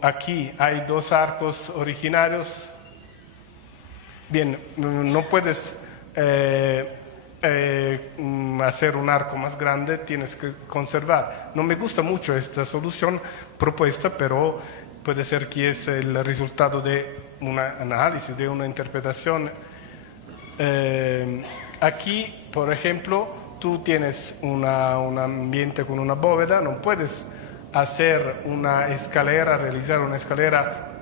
Aquí hay 2 arcos originarios, bien, no puedes hacer un arco más grande, tienes que conservar. No me gusta mucho esta solución propuesta, pero puede ser que es el resultado de un análisis, de una interpretación. Aquí, por ejemplo, tú tienes un ambiente con una bóveda, no puedes hacer una escalera, realizar una escalera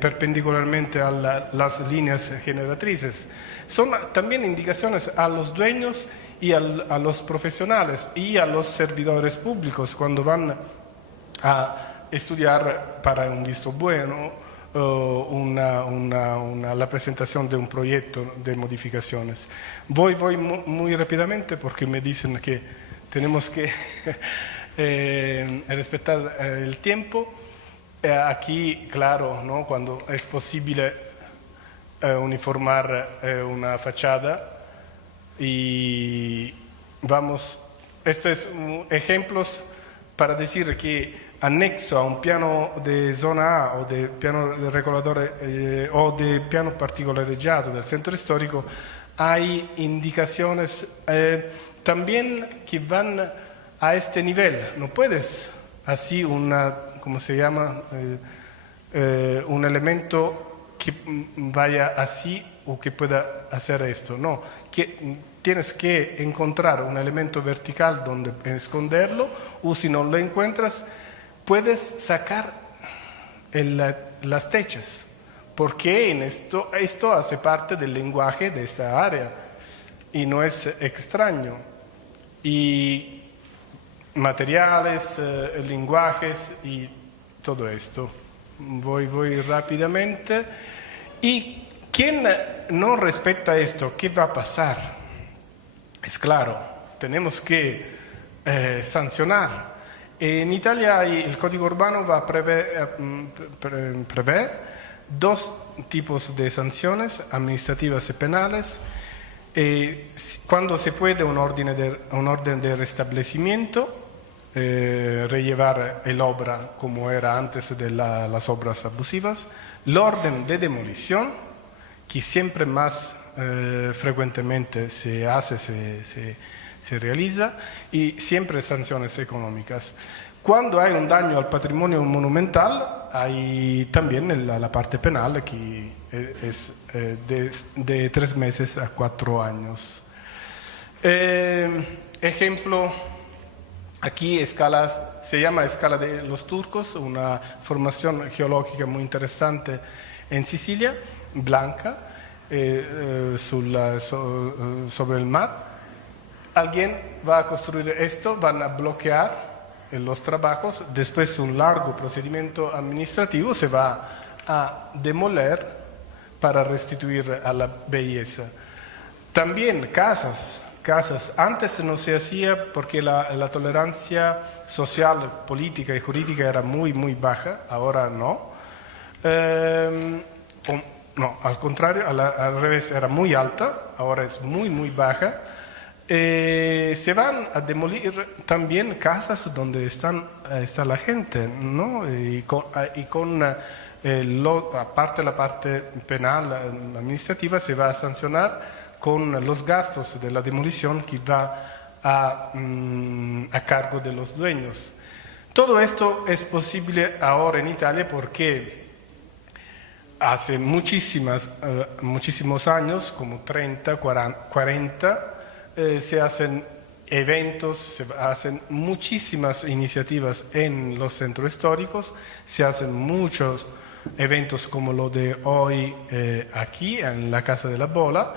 perpendicularmente a las líneas generatrices. Son también indicaciones a los dueños y a los profesionales y a los servidores públicos cuando van a estudiar para un visto bueno la presentación de un proyecto de modificaciones. Voy muy rápidamente porque me dicen que tenemos que respetar el tiempo. Aquí, claro, ¿no? Cuando es posible uniformar una fachada y esto es ejemplos para decir que anexo a un piano de zona A o de piano de regulador o de piano particolareggiato del centro histórico hay indicaciones también que van a este nivel. No puedes así ¿cómo se llama? Un elemento que vaya así o que pueda hacer esto. No, tienes que encontrar un elemento vertical donde esconderlo, o si no lo encuentras, puedes sacar las techas, porque esto hace parte del lenguaje de esa área y no es extraño. Y materiales, lenguajes y todo esto. Voy rápidamente. ¿Y quién no respeta esto? ¿Qué va a pasar? Es claro, tenemos que sancionar. En Italia el Código Urbano prevé 2 tipos de sanciones, administrativas y penales. Cuando se puede un orden de restablecimiento, rellevar el obra como era antes de las obras abusivas, el orden de demolición, que siempre más frecuentemente se hace, se realiza, y siempre sanciones económicas. Cuando hay un daño al patrimonio monumental, hay también la parte penal, que es de 3 meses a 4 años. Ejemplo, aquí se llama Escala de los Turcos, una formación geológica muy interesante en Sicilia, blanca, sobre el mar. Alguien va a construir esto, van a bloquear los trabajos, después de un largo procedimiento administrativo se va a demoler para restituir a la belleza. También casas, antes no se hacía porque la tolerancia social, política y jurídica era muy, muy baja, ahora no. No, al contrario, al revés, era muy alta, ahora es muy, muy baja. Se van a demolir también casas donde está la gente, ¿no? Y con aparte la parte penal, administrativa, se va a sancionar con los gastos de la demolición que va a cargo de los dueños. Todo esto es posible ahora en Italia porque hace muchísimos años, como 30, 40, se hacen eventos, se hacen muchísimas iniciativas en los centros históricos, se hacen muchos eventos como lo de hoy aquí en la Casa de la Bola,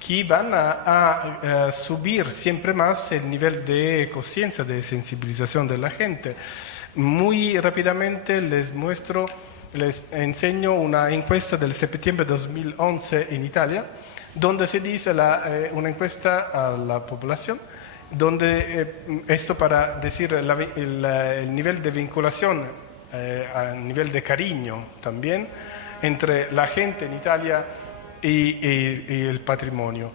que van a subir siempre más el nivel de conciencia, de sensibilización de la gente. Muy rápidamente les enseño una encuesta del septiembre de 2011 en Italia, donde se dice una encuesta a la población, donde esto para decir el nivel de vinculación, el nivel de cariño también entre la gente en Italia y el patrimonio.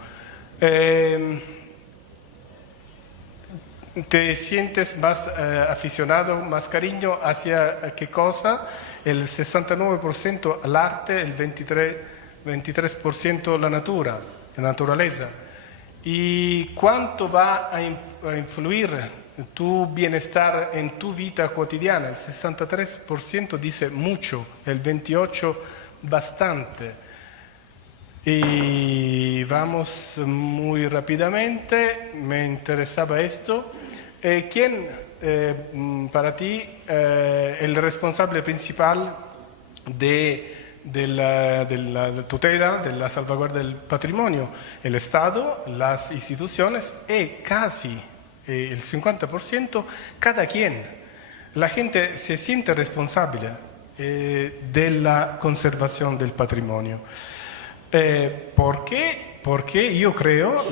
¿Te sientes más aficionado, más cariño hacia qué cosa? El 69% al arte, el 23% la naturaleza. ¿Y cuánto va a influir tu bienestar en tu vida cotidiana? El 63% dice mucho, el 28% bastante. Y vamos muy rápidamente, me interesaba esto. ¿Quién para ti el responsable principal de la tutela, de la salvaguardia del patrimonio? El Estado, las instituciones y casi el 50% cada quien. La gente se siente responsable de la conservación del patrimonio. ¿Por qué? Porque yo creo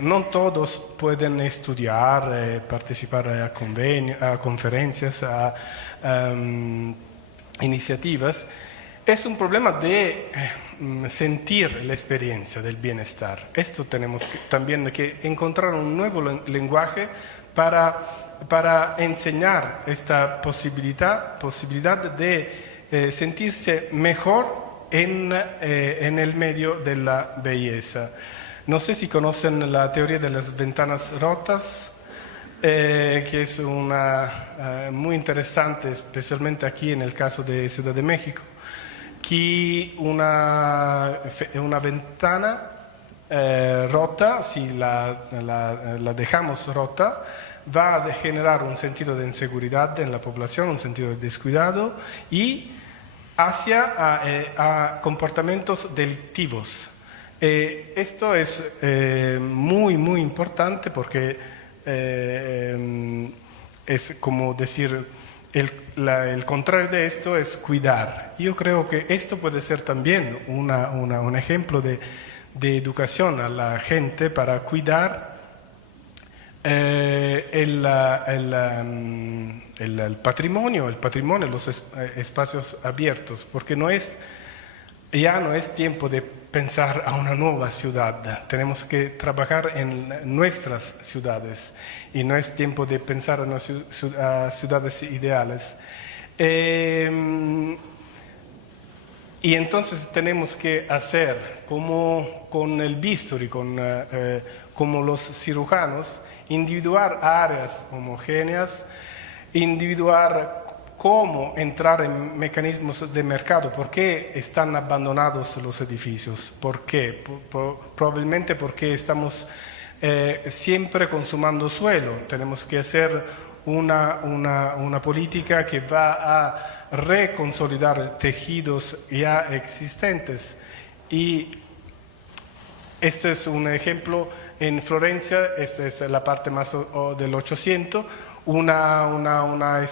no todos pueden estudiar, participar a conferencias, a iniciativas. Es un problema de sentir la experiencia del bienestar. Esto tenemos también que encontrar un nuevo lenguaje para enseñar esta posibilidad de sentirse mejor en el medio de la belleza. No sé si conocen la teoría de las ventanas rotas, que es muy interesante, especialmente aquí en el caso de Ciudad de México, que una ventana rota, si la dejamos rota, va a generar un sentido de inseguridad en la población, un sentido de descuidado y hacia comportamientos delictivos. Esto es muy, muy importante porque es como decir, el contrario de esto es cuidar. Yo creo que esto puede ser también un ejemplo de educación a la gente para cuidar el patrimonio, los espacios abiertos, porque ya no es tiempo de pensar a una nueva ciudad, tenemos que trabajar en nuestras ciudades y no es tiempo de pensar en ciudades ideales. Y entonces tenemos que hacer como con el bisturí, como los cirujanos, individuar áreas homogéneas, individuar cómo entrar en mecanismos de mercado, por qué están abandonados los edificios, por qué, probablemente porque estamos siempre consumando suelo, tenemos que hacer una política que va a reconsolidar tejidos ya existentes. Y este es un ejemplo en Florencia, esta es la parte más del 800, una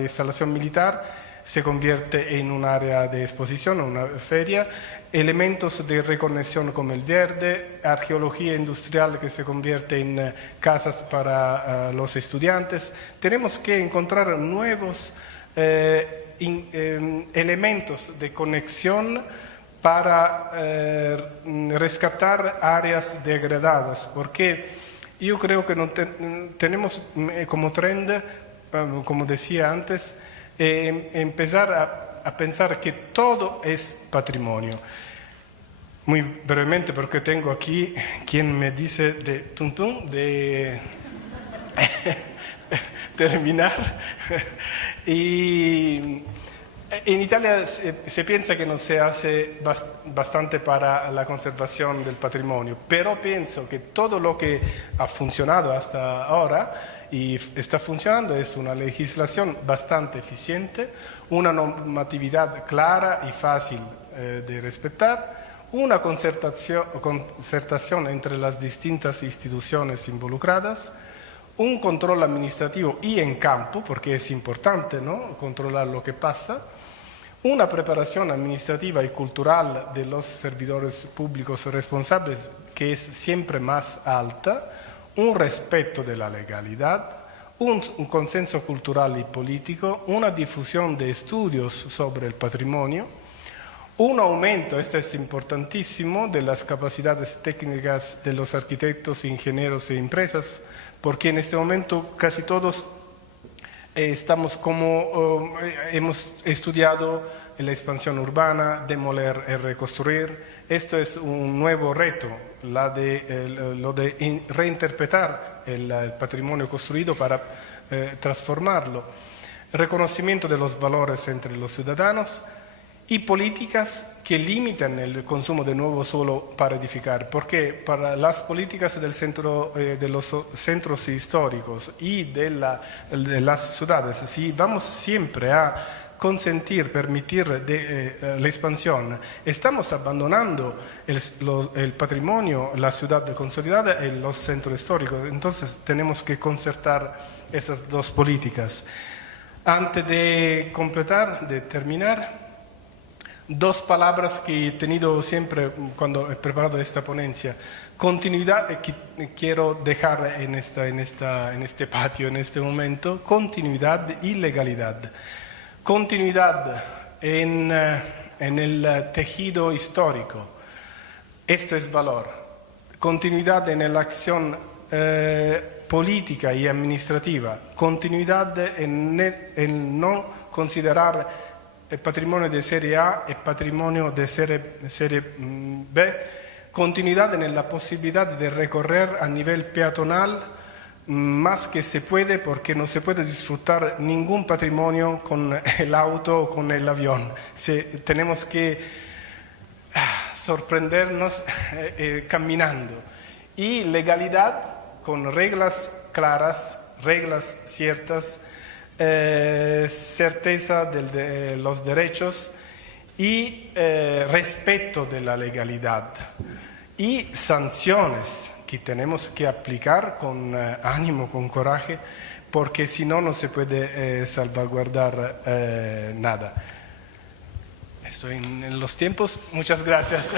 instalación militar se convierte en un área de exposición, una feria, elementos de reconexión como el verde, arqueología industrial que se convierte en casas para los estudiantes. Tenemos que encontrar nuevos elementos de conexión para rescatar áreas degradadas, porque yo creo que tenemos como trend, como decía antes, empezar a pensar que todo es patrimonio. Muy brevemente, porque tengo aquí quien me dice de terminar. Y en Italia se piensa que no se hace bastante para la conservación del patrimonio, pero pienso que todo lo que ha funcionado hasta ahora y está funcionando es una legislación bastante eficiente, una normatividad clara y fácil de respetar, una concertación entre las distintas instituciones involucradas, un control administrativo y en campo, porque es importante, ¿no?, controlar lo que pasa, una preparación administrativa y cultural de los servidores públicos responsables que es siempre más alta, un respeto de la legalidad, un consenso cultural y político, una difusión de estudios sobre el patrimonio, un aumento, esto es importantísimo, de las capacidades técnicas de los arquitectos, ingenieros e empresas, porque en este momento casi todos hemos estudiado la expansión urbana, demoler y reconstruir. Esto es un nuevo reto, lo de reinterpretar el patrimonio construido para transformarlo. Reconocimiento de los valores entre los ciudadanos y políticas que limitan el consumo de nuevo suelo para edificar, porque para las políticas de los centros históricos y de las ciudades, si vamos siempre a permitir la expansión, estamos abandonando el patrimonio, la ciudad consolidada y los centros históricos. Entonces tenemos que concertar esas dos políticas. Antes de terminar, dos palabras que he tenido siempre cuando he preparado esta ponencia. Continuidad, que quiero dejar en este patio en este momento, continuidad y legalidad. Continuidad en el tejido histórico, esto es valor. Continuidad en la acción política y administrativa. Continuidad en no considerar el patrimonio de serie A y patrimonio de serie B. Continuidad en la posibilidad de recorrer a nivel peatonal más que se puede, porque no se puede disfrutar ningún patrimonio con el auto o con el avión. Tenemos que sorprendernos caminando. Y legalidad con reglas claras, reglas ciertas, certeza de los derechos y respeto de la legalidad. Y sanciones que tenemos que aplicar con ánimo, con coraje, porque si no, no se puede salvaguardar nada. Estoy en los tiempos. Muchas gracias.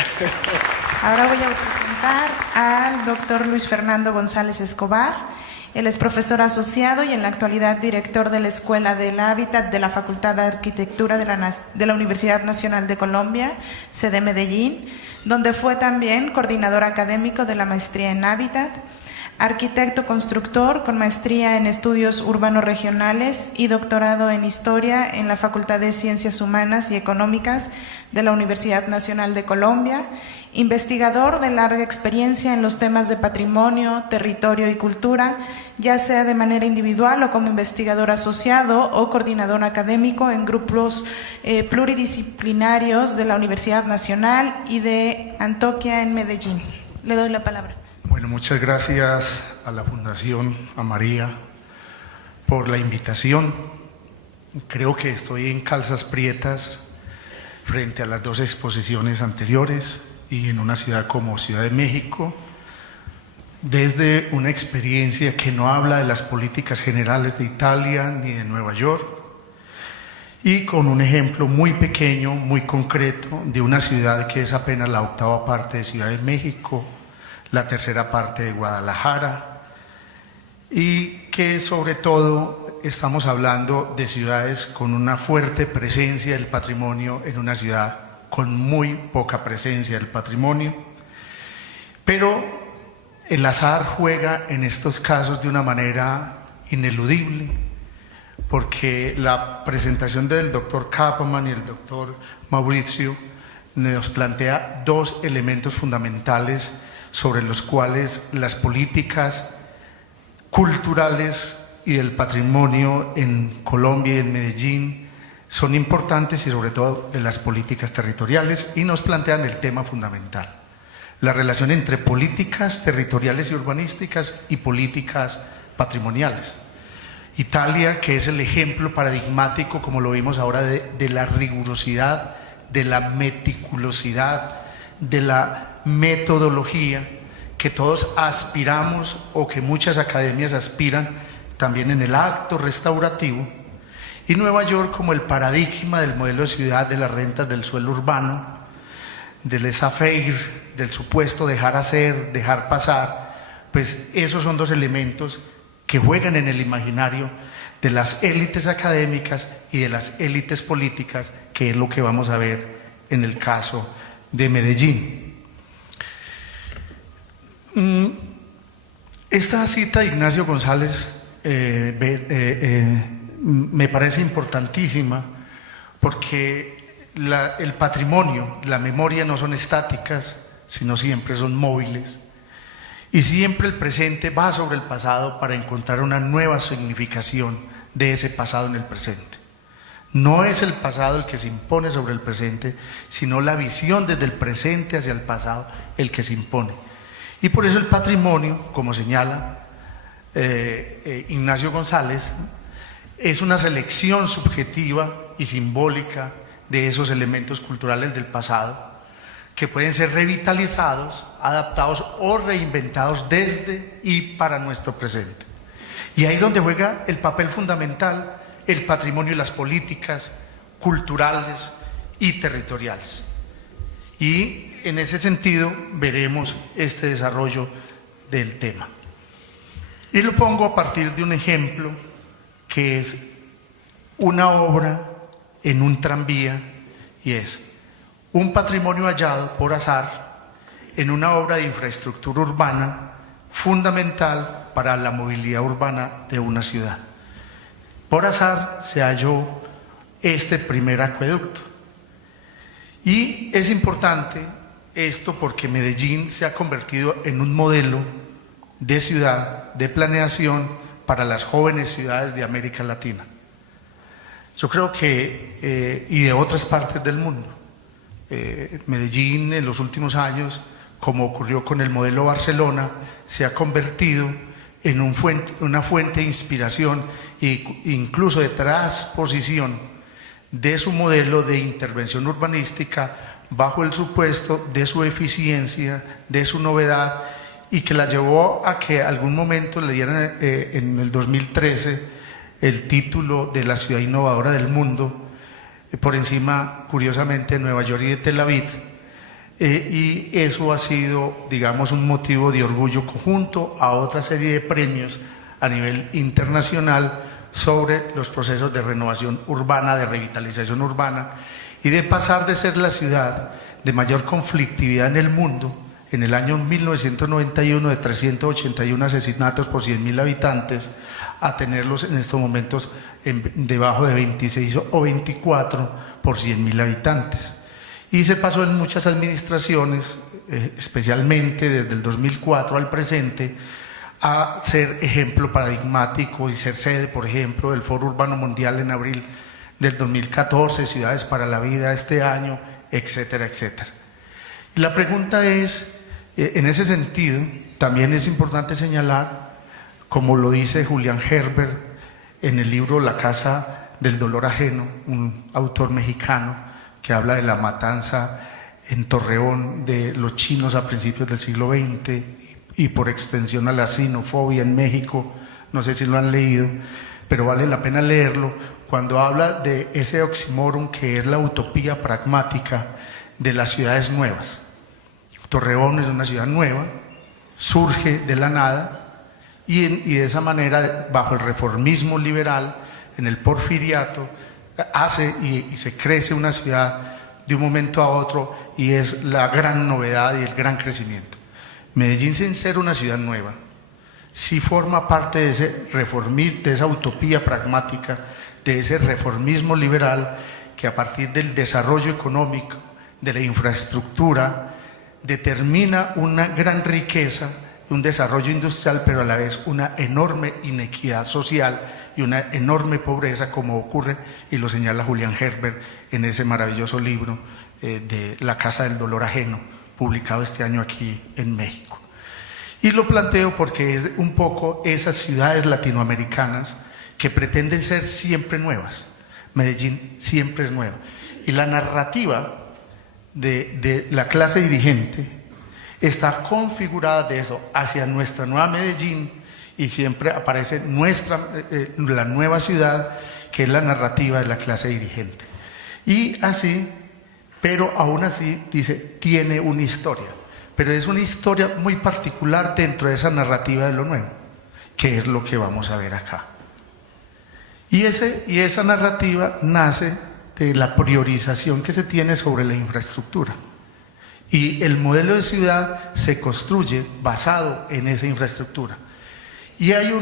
Ahora voy a presentar al doctor Luis Fernando González Escobar. Él es profesor asociado y en la actualidad director de la Escuela del Hábitat de la Facultad de Arquitectura de la Universidad Nacional de Colombia, sede Medellín, donde fue también coordinador académico de la maestría en Hábitat, arquitecto constructor con maestría en estudios urbanos regionales y doctorado en historia en la Facultad de Ciencias Humanas y Económicas de la Universidad Nacional de Colombia, investigador de larga experiencia en los temas de patrimonio, territorio y cultura, ya sea de manera individual o como investigador asociado o coordinador académico en grupos pluridisciplinarios de la Universidad Nacional y de Antioquia en Medellín. Le doy la palabra. Bueno, muchas gracias a la Fundación, a María, por la invitación. Creo que estoy en calzas prietas frente a las dos exposiciones anteriores y en una ciudad como Ciudad de México, desde una experiencia que no habla de las políticas generales de Italia ni de Nueva York, y con un ejemplo muy pequeño, muy concreto, de una ciudad que es apenas la octava parte de Ciudad de México, la tercera parte de Guadalajara, y que sobre todo estamos hablando de ciudades con una fuerte presencia del patrimonio en una ciudad con muy poca presencia del patrimonio, pero el azar juega en estos casos de una manera ineludible, porque la presentación del doctor Kappmann y el doctor Maurizio nos plantea dos elementos fundamentales sobre los cuales las políticas culturales y del patrimonio en Colombia y en Medellín son importantes, y sobre todo de las políticas territoriales, y nos plantean el tema fundamental: la relación entre políticas territoriales y urbanísticas y políticas patrimoniales. Italia, que es el ejemplo paradigmático, como lo vimos ahora, de la rigurosidad, de la meticulosidad, de la metodología que todos aspiramos, o que muchas academias aspiran también en el acto restaurativo, y Nueva York como el paradigma del modelo de ciudad de las rentas del suelo urbano, del laissez-faire, del supuesto dejar hacer, dejar pasar. Pues esos son dos elementos que juegan en el imaginario de las élites académicas y de las élites políticas, que es lo que vamos a ver en el caso de Medellín. Esta cita de Ignacio González me parece importantísima, porque el patrimonio, la memoria no son estáticas, sino siempre son móviles, y siempre el presente va sobre el pasado para encontrar una nueva significación de ese pasado en el presente. No es el pasado el que se impone sobre el presente, sino la visión desde el presente hacia el pasado el que se impone. Y por eso el patrimonio, como señala Ignacio González, es una selección subjetiva y simbólica de esos elementos culturales del pasado, que pueden ser revitalizados, adaptados o reinventados desde y para nuestro presente. Y ahí es donde juega el papel fundamental el patrimonio y las políticas culturales y territoriales. Y en ese sentido veremos este desarrollo del tema. Y lo pongo a partir de un ejemplo que es una obra en un tranvía, y es un patrimonio hallado por azar en una obra de infraestructura urbana fundamental para la movilidad urbana de una ciudad. Por azar se halló este primer acueducto. Y es importante esto porque Medellín se ha convertido en un modelo de ciudad, de planeación para las jóvenes ciudades de América Latina. Yo creo que, y de otras partes del mundo, Medellín en los últimos años, como ocurrió con el modelo Barcelona, se ha convertido en una fuente de inspiración e incluso de transposición de su modelo de intervención urbanística bajo el supuesto de su eficiencia, de su novedad, y que la llevó a que algún momento le dieran en el 2013 el título de la ciudad innovadora del mundo, por encima, curiosamente, de Nueva York y de Tel Aviv, y eso ha sido, digamos, un motivo de orgullo junto a otra serie de premios a nivel internacional sobre los procesos de renovación urbana, de revitalización urbana, y de pasar de ser la ciudad de mayor conflictividad en el mundo, en el año 1991 de 381 asesinatos por 100.000 habitantes, a tenerlos en estos momentos debajo de 26 o 24 por 100.000 habitantes. Y se pasó en muchas administraciones, especialmente desde el 2004 al presente, a ser ejemplo paradigmático y ser sede, por ejemplo, del Foro Urbano Mundial en abril del 2014, Ciudades para la Vida este año, etcétera, etcétera. Y la pregunta es, en ese sentido, también es importante señalar, como lo dice Julián Herbert en el libro La Casa del Dolor Ajeno, un autor mexicano que habla de la matanza en Torreón de los chinos a principios del siglo XX y por extensión a la xenofobia en México, no sé si lo han leído, pero vale la pena leerlo, cuando habla de ese oxímoron que es la utopía pragmática de las ciudades nuevas. Torreón es una ciudad nueva, surge de la nada y de esa manera, bajo el reformismo liberal, en el porfiriato, hace y se crece una ciudad de un momento a otro y es la gran novedad y el gran crecimiento. Medellín, sin ser una ciudad nueva, sí forma parte de ese reformismo, de esa utopía pragmática, de ese reformismo liberal que a partir del desarrollo económico, de la infraestructura, determina una gran riqueza, un desarrollo industrial, pero a la vez una enorme inequidad social y una enorme pobreza, como ocurre y lo señala Julián Herbert en ese maravilloso libro de La Casa del Dolor Ajeno, publicado este año aquí en México. Y lo planteo porque es un poco esas ciudades latinoamericanas que pretenden ser siempre nuevas. Medellín siempre es nueva. Y la narrativa de la clase dirigente está configurada de eso hacia nuestra nueva Medellín, y siempre aparece la nueva ciudad, que es la narrativa de la clase dirigente. Y así, pero aún así, dice, tiene una historia, pero es una historia muy particular dentro de esa narrativa de lo nuevo, que es lo que vamos a ver acá. Y esa narrativa nace de la priorización que se tiene sobre la infraestructura. Y el modelo de ciudad se construye basado en esa infraestructura. Y hay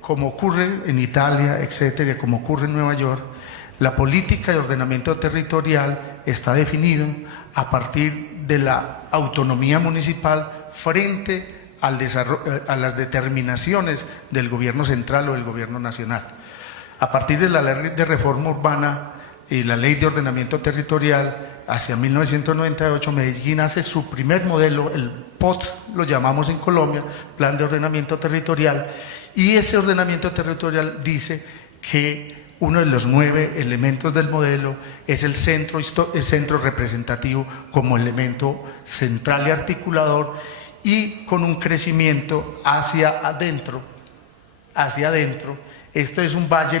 como ocurre en Italia, etcétera, como ocurre en Nueva York, la política de ordenamiento territorial está definida a partir de la autonomía municipal frente al desarrollo, a las determinaciones del gobierno central o del gobierno nacional. A partir de la ley de reforma urbana y la ley de ordenamiento territorial, hacia 1998, Medellín hace su primer modelo, el POT, lo llamamos en Colombia, Plan de Ordenamiento Territorial, y ese ordenamiento territorial dice que uno de los 9 elementos del modelo es el centro representativo como elemento central y articulador, y con un crecimiento hacia adentro. Esto es un valle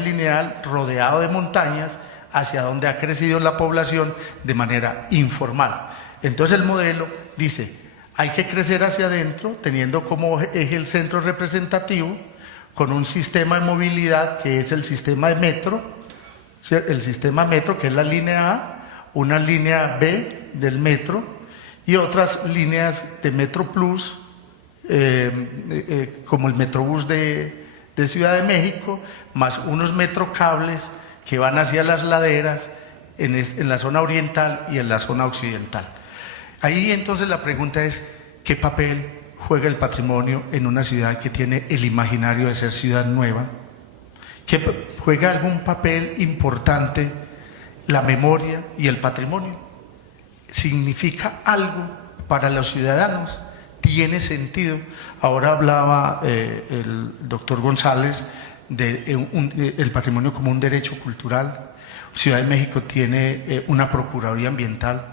lineal rodeado de montañas, hacia donde ha crecido la población de manera informal. Entonces el modelo dice, hay que crecer hacia adentro, teniendo como eje el centro representativo, con un sistema de movilidad que es el sistema de metro, el sistema metro que es la línea A, una línea B del metro y otras líneas de Metro Plus, como el Metrobús de Ciudad de México, más unos metrocables que van hacia las laderas en la zona oriental y en la zona occidental. Ahí entonces la pregunta es, ¿qué papel juega el patrimonio en una ciudad que tiene el imaginario de ser ciudad nueva? ¿Que juega algún papel importante la memoria y el patrimonio? ¿Significa algo para los ciudadanos? ¿Tiene sentido? Ahora hablaba el doctor González del patrimonio como un derecho cultural. Ciudad de México tiene una Procuraduría Ambiental.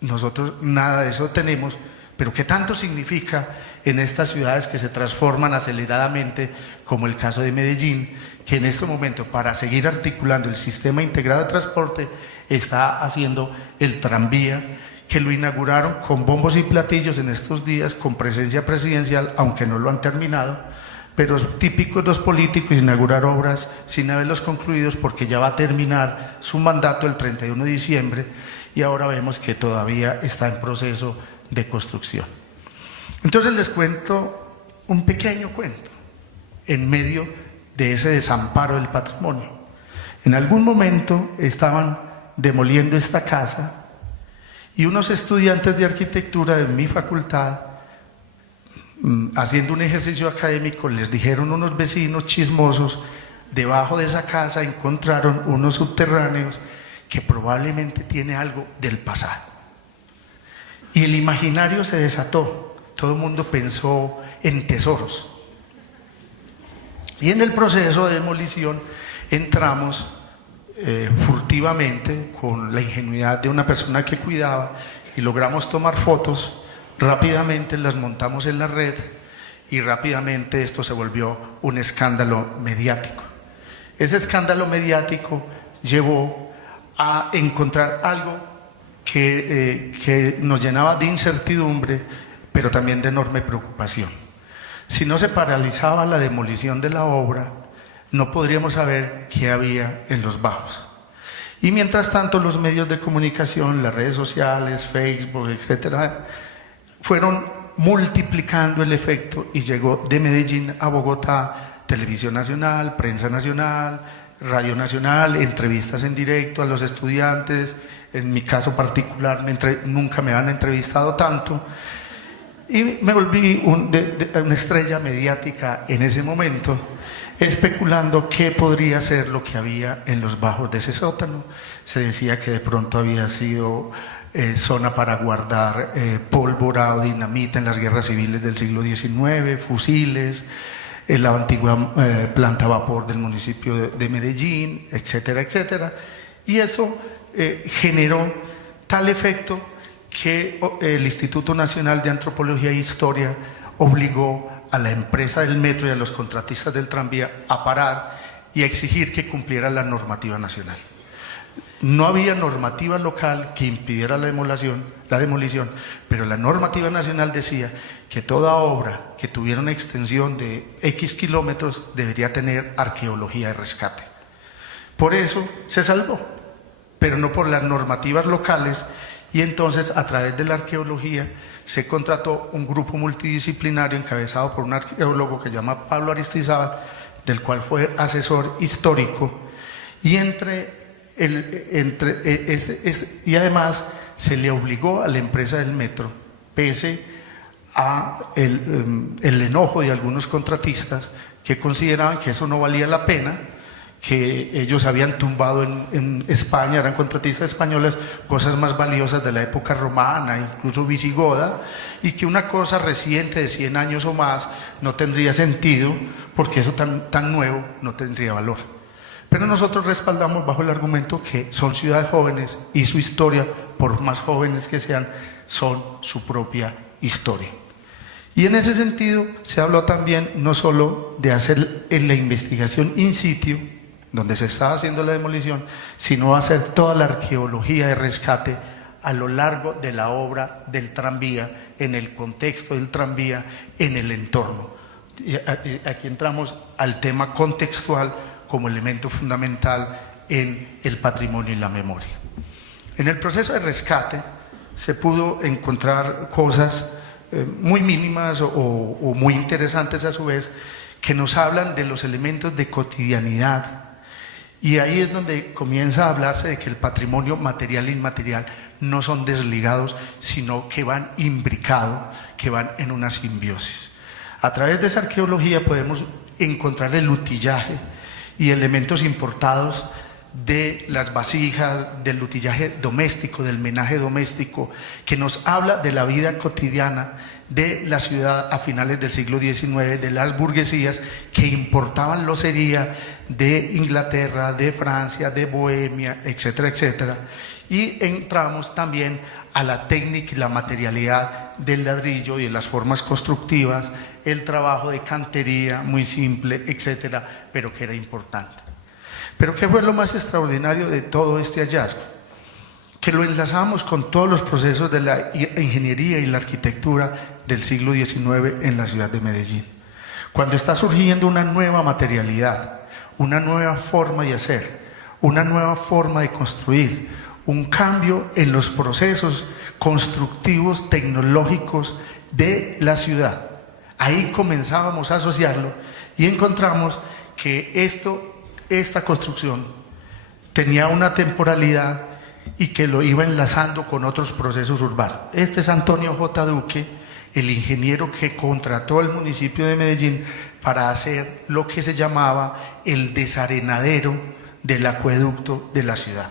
Nosotros nada de eso tenemos, pero ¿qué tanto significa en estas ciudades que se transforman aceleradamente, como el caso de Medellín, que en este momento, para seguir articulando el sistema integrado de transporte, está haciendo el tranvía, que lo inauguraron con bombos y platillos en estos días, con presencia presidencial, aunque no lo han terminado, pero es típico de los políticos inaugurar obras sin haberlos concluidos porque ya va a terminar su mandato el 31 de diciembre y ahora vemos que todavía está en proceso de construcción. Entonces les cuento un pequeño cuento en medio de ese desamparo del patrimonio. En algún momento estaban demoliendo esta casa y unos estudiantes de arquitectura de mi facultad, haciendo un ejercicio académico, les dijeron unos vecinos chismosos, debajo de esa casa encontraron unos subterráneos que probablemente tiene algo del pasado. Y el imaginario se desató, todo el mundo pensó en tesoros. Y en el proceso de demolición entramos furtivamente con la ingenuidad de una persona que cuidaba y logramos tomar fotos. Rápidamente las montamos en la red y rápidamente esto se volvió un escándalo mediático. Ese escándalo mediático llevó a encontrar algo que nos llenaba de incertidumbre, pero también de enorme preocupación. Si no se paralizaba la demolición de la obra, no podríamos saber qué había en los bajos. Y mientras tanto los medios de comunicación, las redes sociales, Facebook, etcétera, fueron multiplicando el efecto y llegó de Medellín a Bogotá Televisión Nacional, Prensa Nacional, Radio Nacional, entrevistas en directo a los estudiantes. En mi caso particular nunca me han entrevistado tanto y me volví una estrella mediática en ese momento, especulando qué podría ser lo que había en los bajos de ese sótano. Se decía que de pronto había sido zona para guardar pólvora o dinamita en las guerras civiles del siglo XIX, fusiles, la antigua planta a vapor del municipio de Medellín, etcétera, etcétera. Y eso generó tal efecto que el Instituto Nacional de Antropología e Historia obligó a la empresa del metro y a los contratistas del tranvía a parar y a exigir que cumpliera la normativa nacional. No había normativa local que impidiera la demolición, pero la normativa nacional decía que toda obra que tuviera una extensión de X kilómetros debería tener arqueología de rescate. Por eso se salvó, pero no por las normativas locales, y entonces a través de la arqueología se contrató un grupo multidisciplinario encabezado por un arqueólogo que se llama Pablo Aristizábal, del cual fue asesor histórico, y y además se le obligó a la empresa del metro, pese a el enojo de algunos contratistas que consideraban que eso no valía la pena, que ellos habían tumbado en España, eran contratistas españoles, cosas más valiosas de la época romana, incluso visigoda, y que una cosa reciente de 100 años o más no tendría sentido porque eso tan nuevo no tendría valor. Pero nosotros respaldamos bajo el argumento que son ciudades jóvenes y su historia, por más jóvenes que sean, son su propia historia. Y en ese sentido se habló también no solo de hacer la investigación in situ, donde se estaba haciendo la demolición, sino hacer toda la arqueología de rescate a lo largo de la obra del tranvía, en el contexto del tranvía, en el entorno. Y aquí entramos al tema contextual como elemento fundamental en el patrimonio y la memoria. En el proceso de rescate se pudo encontrar cosas muy mínimas o muy interesantes a su vez, que nos hablan de los elementos de cotidianidad. Y ahí es donde comienza a hablarse de que el patrimonio material e inmaterial no son desligados, sino que van imbricados, que van en una simbiosis. A través de esa arqueología podemos encontrar el utillaje y elementos importados de las vasijas, del utillaje doméstico, del menaje doméstico, que nos habla de la vida cotidiana de la ciudad a finales del siglo XIX, de las burguesías que importaban locería de Inglaterra, de Francia, de Bohemia, etcétera, etcétera. Y entramos también a la técnica y la materialidad del ladrillo y de las formas constructivas, el trabajo de cantería muy simple, etcétera, pero que era importante. Pero ¿qué fue lo más extraordinario de todo este hallazgo? que lo enlazamos con todos los procesos de la ingeniería y la arquitectura del siglo XIX en la ciudad de Medellín. Cuando está surgiendo una nueva materialidad, una nueva forma de hacer, una nueva forma de construir, un cambio en los procesos constructivos tecnológicos de la ciudad. Ahí comenzábamos a asociarlo y encontramos que esta construcción tenía una temporalidad y que lo iba enlazando con otros procesos urbanos. Este es Antonio J. Duque, el ingeniero que contrató al municipio de Medellín para hacer lo que se llamaba el desarenadero del acueducto de la ciudad.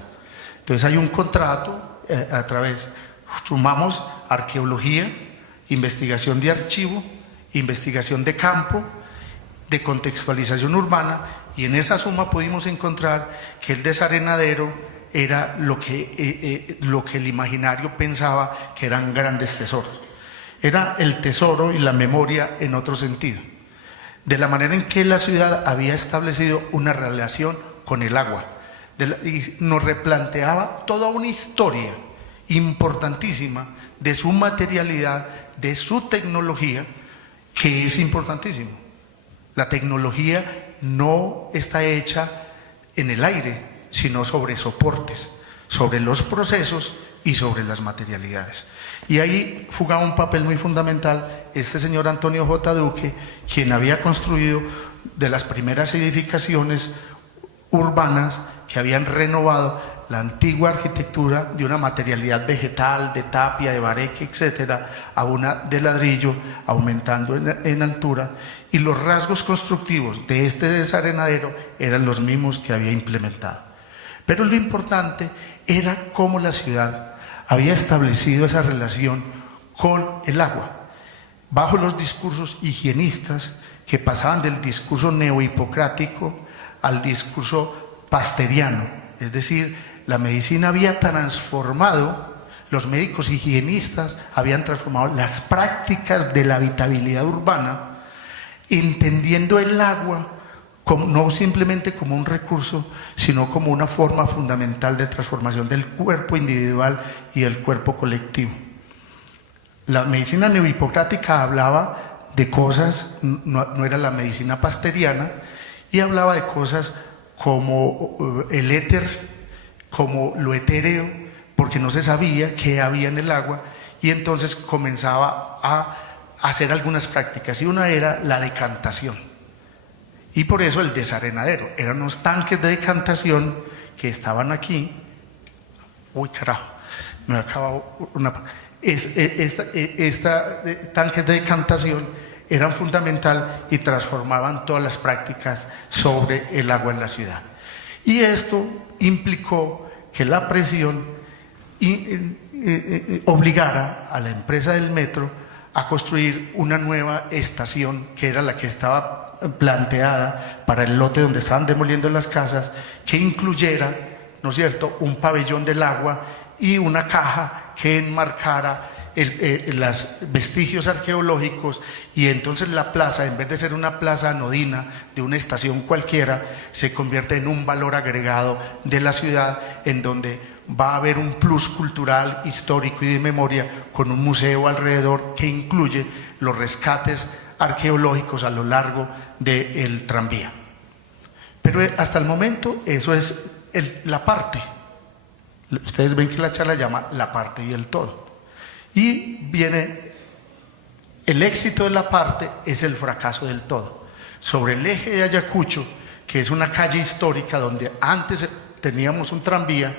Entonces hay un contrato a través, sumamos arqueología, investigación de archivo, investigación de campo, de contextualización urbana, y en esa suma pudimos encontrar que el desarenadero era lo que el imaginario pensaba que eran grandes tesoros. Era el tesoro y la memoria en otro sentido, de la manera en que la ciudad había establecido una relación con el agua, y nos replanteaba toda una historia importantísima de su materialidad, de su tecnología, que es importantísimo. La tecnología no está hecha en el aire, sino sobre soportes, sobre los procesos y sobre las materialidades. Y ahí jugaba un papel muy fundamental este señor Antonio J. Duque, quien había construido de las primeras edificaciones urbanas que habían renovado la antigua arquitectura de una materialidad vegetal, de tapia, de bareque, etcétera, a una de ladrillo, aumentando en altura, y los rasgos constructivos de este desarenadero eran los mismos que había implementado. Pero lo importante era cómo la ciudad había establecido esa relación con el agua, bajo los discursos higienistas que pasaban del discurso neohipocrático al discurso pasteriano, es decir, la medicina había transformado, los médicos higienistas habían transformado las prácticas de la habitabilidad urbana, entendiendo el agua no simplemente como un recurso, sino como una forma fundamental de transformación del cuerpo individual y del cuerpo colectivo. La medicina neohipocrática hablaba de cosas, no era la medicina pasteriana, y hablaba de cosas como el éter, como lo etéreo, porque no se sabía qué había en el agua, y entonces comenzaba a hacer algunas prácticas, y una era la decantación. Y por eso el desarenadero, eran unos tanques de decantación que estaban aquí. Uy, carajo, me ha acabado una... tanques de decantación eran fundamental y transformaban todas las prácticas sobre el agua en la ciudad. Y esto implicó que la presión obligara a la empresa del metro a construir una nueva estación, que era la que estaba planteada para el lote donde estaban demoliendo las casas, que incluyera, ¿no es cierto?, un pabellón del agua y una caja que enmarcara los vestigios arqueológicos, y entonces la plaza, en vez de ser una plaza anodina de una estación cualquiera, se convierte en un valor agregado de la ciudad, en donde va a haber un plus cultural, histórico y de memoria, con un museo alrededor que incluye los rescates arqueológicos a lo largo del tranvía. Pero hasta el momento eso es la parte. Ustedes ven que la charla llama la parte y el todo. Y viene el éxito de la parte, es el fracaso del todo. Sobre el eje de Ayacucho, que es una calle histórica donde antes teníamos un tranvía,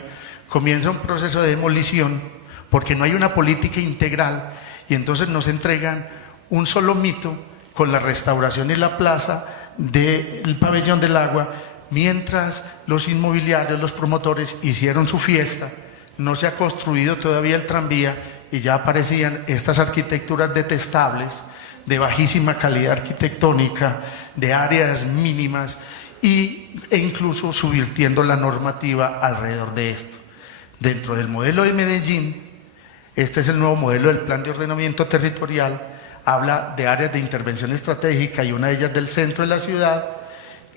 comienza un proceso de demolición porque no hay una política integral, y entonces nos entregan un solo mito con la restauración y la plaza del pabellón del agua, mientras los inmobiliarios, los promotores hicieron su fiesta. No se ha construido todavía el tranvía y ya aparecían estas arquitecturas detestables, de bajísima calidad arquitectónica, de áreas mínimas, e incluso subvirtiendo la normativa alrededor de esto. Dentro del modelo de Medellín, este es el nuevo modelo del Plan de Ordenamiento Territorial, habla de áreas de intervención estratégica, y una de ellas del centro de la ciudad,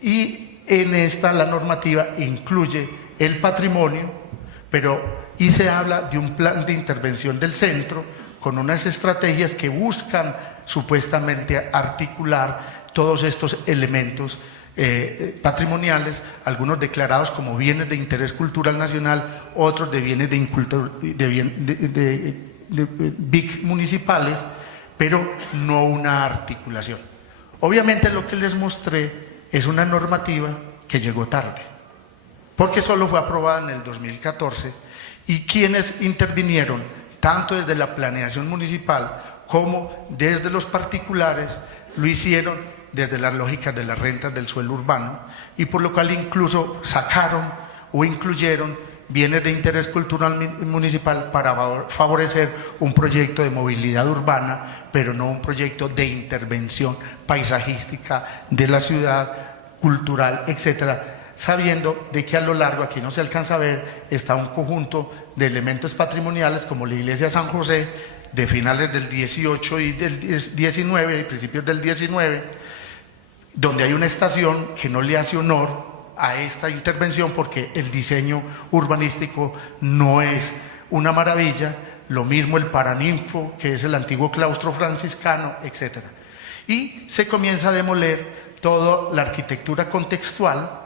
y en esta la normativa incluye el patrimonio, y se habla de un plan de intervención del centro con unas estrategias que buscan supuestamente articular todos estos elementos patrimoniales, algunos declarados como bienes de interés cultural nacional, otros de bienes de BIC municipales, pero no una articulación. Obviamente lo que les mostré es una normativa que llegó tarde, porque solo fue aprobada en el 2014, y quienes intervinieron, tanto desde la planeación municipal como desde los particulares, lo hicieron desde las lógicas de las rentas del suelo urbano, y por lo cual incluso sacaron o incluyeron bienes de interés cultural municipal para favorecer un proyecto de movilidad urbana, pero no un proyecto de intervención paisajística de la ciudad, cultural, etcétera, sabiendo de que a lo largo, aquí no se alcanza a ver, está un conjunto de elementos patrimoniales como la iglesia San José de finales del 18 y del 19 y principios del 19, donde hay una estación que no le hace honor a esta intervención porque el diseño urbanístico no es una maravilla, lo mismo el Paraninfo, que es el antiguo claustro franciscano, etcétera. Y se comienza a demoler toda la arquitectura contextual,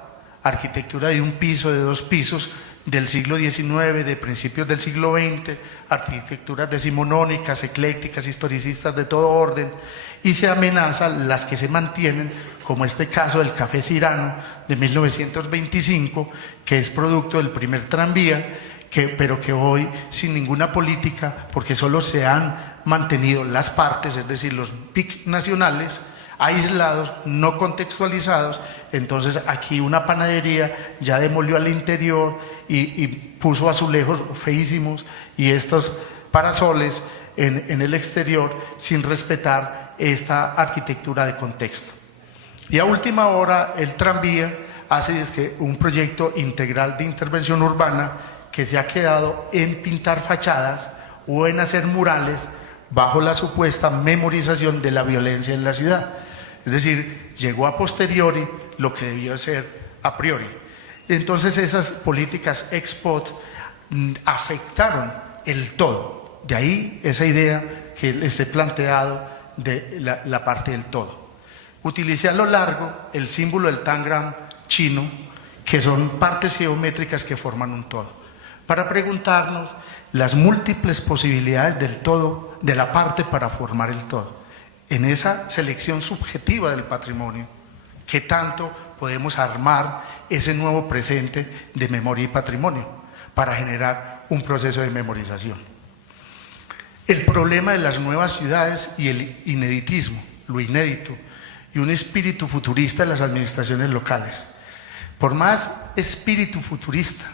arquitectura de un piso, de dos pisos, del siglo XIX, de principios del siglo XX, arquitecturas decimonónicas, eclécticas, historicistas de todo orden, y se amenazan las que se mantienen, como este caso del Café Cirano de 1925, que es producto del primer tranvía, pero que hoy sin ninguna política, porque solo se han mantenido las partes, es decir, los BIC nacionales, aislados, no contextualizados. Entonces aquí una panadería ya demolió al interior y puso azulejos feísimos y estos parasoles en el exterior sin respetar esta arquitectura de contexto. Y a última hora el tranvía hace un proyecto integral de intervención urbana que se ha quedado en pintar fachadas o en hacer murales bajo la supuesta memorización de la violencia en la ciudad. Es decir, llegó a posteriori lo que debió ser a priori. Entonces esas políticas ex post afectaron el todo. De ahí esa idea que les he planteado de la parte del todo. Utilicé a lo largo el símbolo del tangram chino, que son partes geométricas que forman un todo, para preguntarnos las múltiples posibilidades del todo, de la parte para formar el todo. En esa selección subjetiva del patrimonio, ¿qué tanto podemos armar ese nuevo presente de memoria y patrimonio para generar un proceso de memorización? El problema de las nuevas ciudades y el ineditismo, lo inédito, y un espíritu futurista de las administraciones locales. Por más espíritu futurista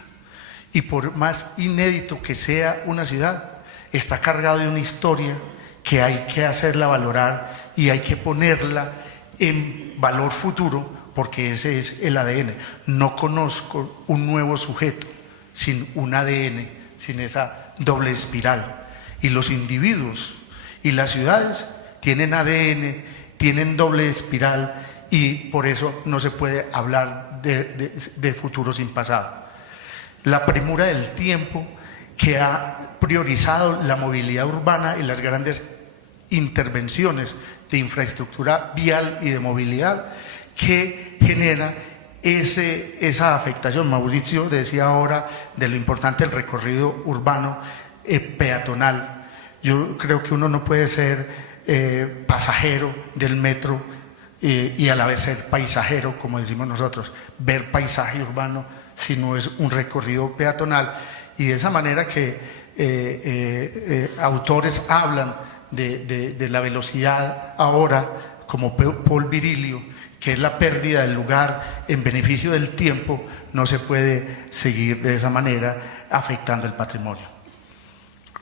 y por más inédito que sea una ciudad, está cargado de una historia que hay que hacerla valorar y hay que ponerla en valor futuro, porque ese es el ADN. No conozco un nuevo sujeto sin un ADN, sin esa doble espiral. Y los individuos y las ciudades tienen ADN, tienen doble espiral, y por eso no se puede hablar de futuro sin pasado. La premura del tiempo que ha priorizado la movilidad urbana y las grandes intervenciones de infraestructura vial y de movilidad que genera esa afectación. Mauricio decía ahora de lo importante del recorrido urbano peatonal. Yo creo que uno no puede ser pasajero del metro y a la vez ser paisajero, como decimos nosotros, ver paisaje urbano si no es un recorrido peatonal. Y de esa manera que autores hablan de la velocidad ahora, como Paul Virilio, que es la pérdida del lugar en beneficio del tiempo, no se puede seguir de esa manera afectando el patrimonio.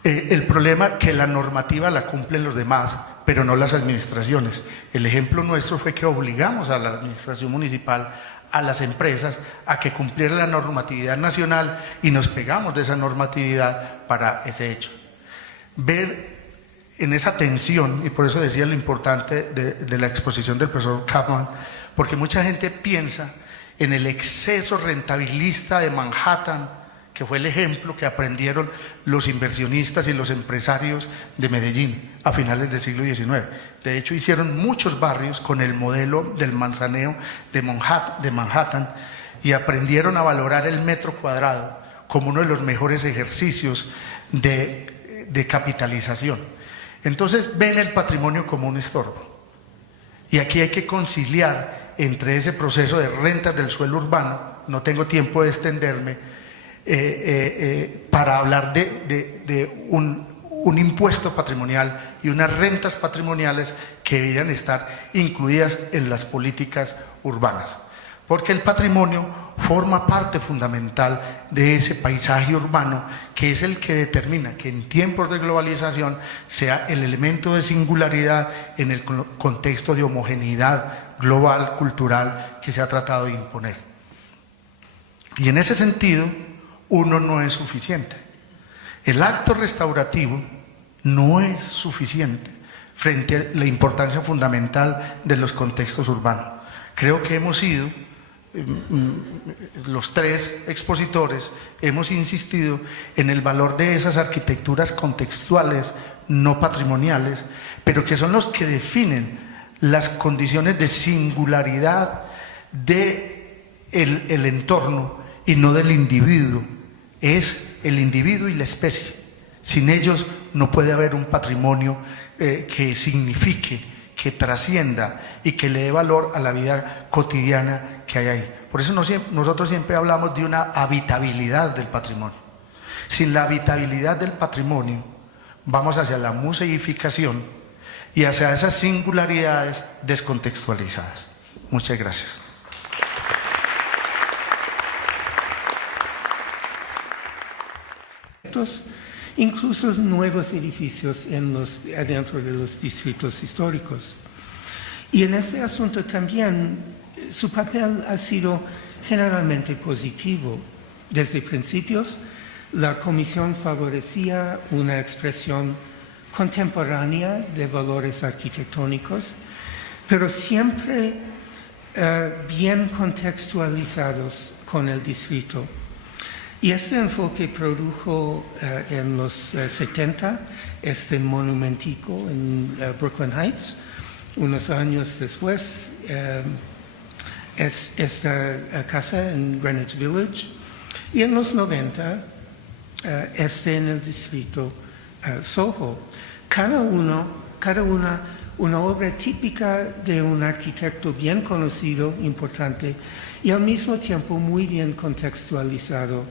El problema es que la normativa la cumplen los demás, pero no las administraciones. El ejemplo nuestro fue que obligamos a la administración municipal, a las empresas, a que cumpliera la normatividad nacional y nos pegamos de esa normatividad para ese hecho. Ver en esa tensión, y por eso decía lo importante de la exposición del profesor Kaplan, porque mucha gente piensa en el exceso rentabilista de Manhattan que fue el ejemplo que aprendieron los inversionistas y los empresarios de Medellín a finales del siglo XIX. De hecho, hicieron muchos barrios con el modelo del manzaneo de Manhattan y aprendieron a valorar el metro cuadrado como uno de los mejores ejercicios de capitalización. Entonces ven el patrimonio como un estorbo. Y aquí hay que conciliar entre ese proceso de rentas del suelo urbano, no tengo tiempo de extenderme, para hablar de un impuesto patrimonial y unas rentas patrimoniales que deberían estar incluidas en las políticas urbanas. Porque el patrimonio forma parte fundamental de ese paisaje urbano que es el que determina que en tiempos de globalización sea el elemento de singularidad en el contexto de homogeneidad global, cultural, que se ha tratado de imponer. Y en ese sentido, uno no es suficiente. El acto restaurativo no es suficiente frente a la importancia fundamental de los contextos urbanos. Creo que hemos sido, los tres expositores, hemos insistido en el valor de esas arquitecturas contextuales, no patrimoniales, pero que son los que definen las condiciones de singularidad del entorno y no del individuo. Es el individuo y la especie. Sin ellos no puede haber un patrimonio que signifique, que trascienda y que le dé valor a la vida cotidiana que hay ahí. Por eso nosotros siempre hablamos de una habitabilidad del patrimonio. Sin la habitabilidad del patrimonio, vamos hacia la museificación y hacia esas singularidades descontextualizadas. Muchas gracias. Incluso nuevos edificios adentro de los distritos históricos. Y en este asunto también su papel ha sido generalmente positivo. Desde principios, la Comisión favorecía una expresión contemporánea de valores arquitectónicos, pero siempre bien contextualizados con el distrito. Y este enfoque produjo en los 70 este monumentico en Brooklyn Heights. Unos años después, esta casa en Greenwich Village. Y en los 90, en el distrito Soho. Cada una obra típica de un arquitecto bien conocido, importante, y al mismo tiempo muy bien contextualizada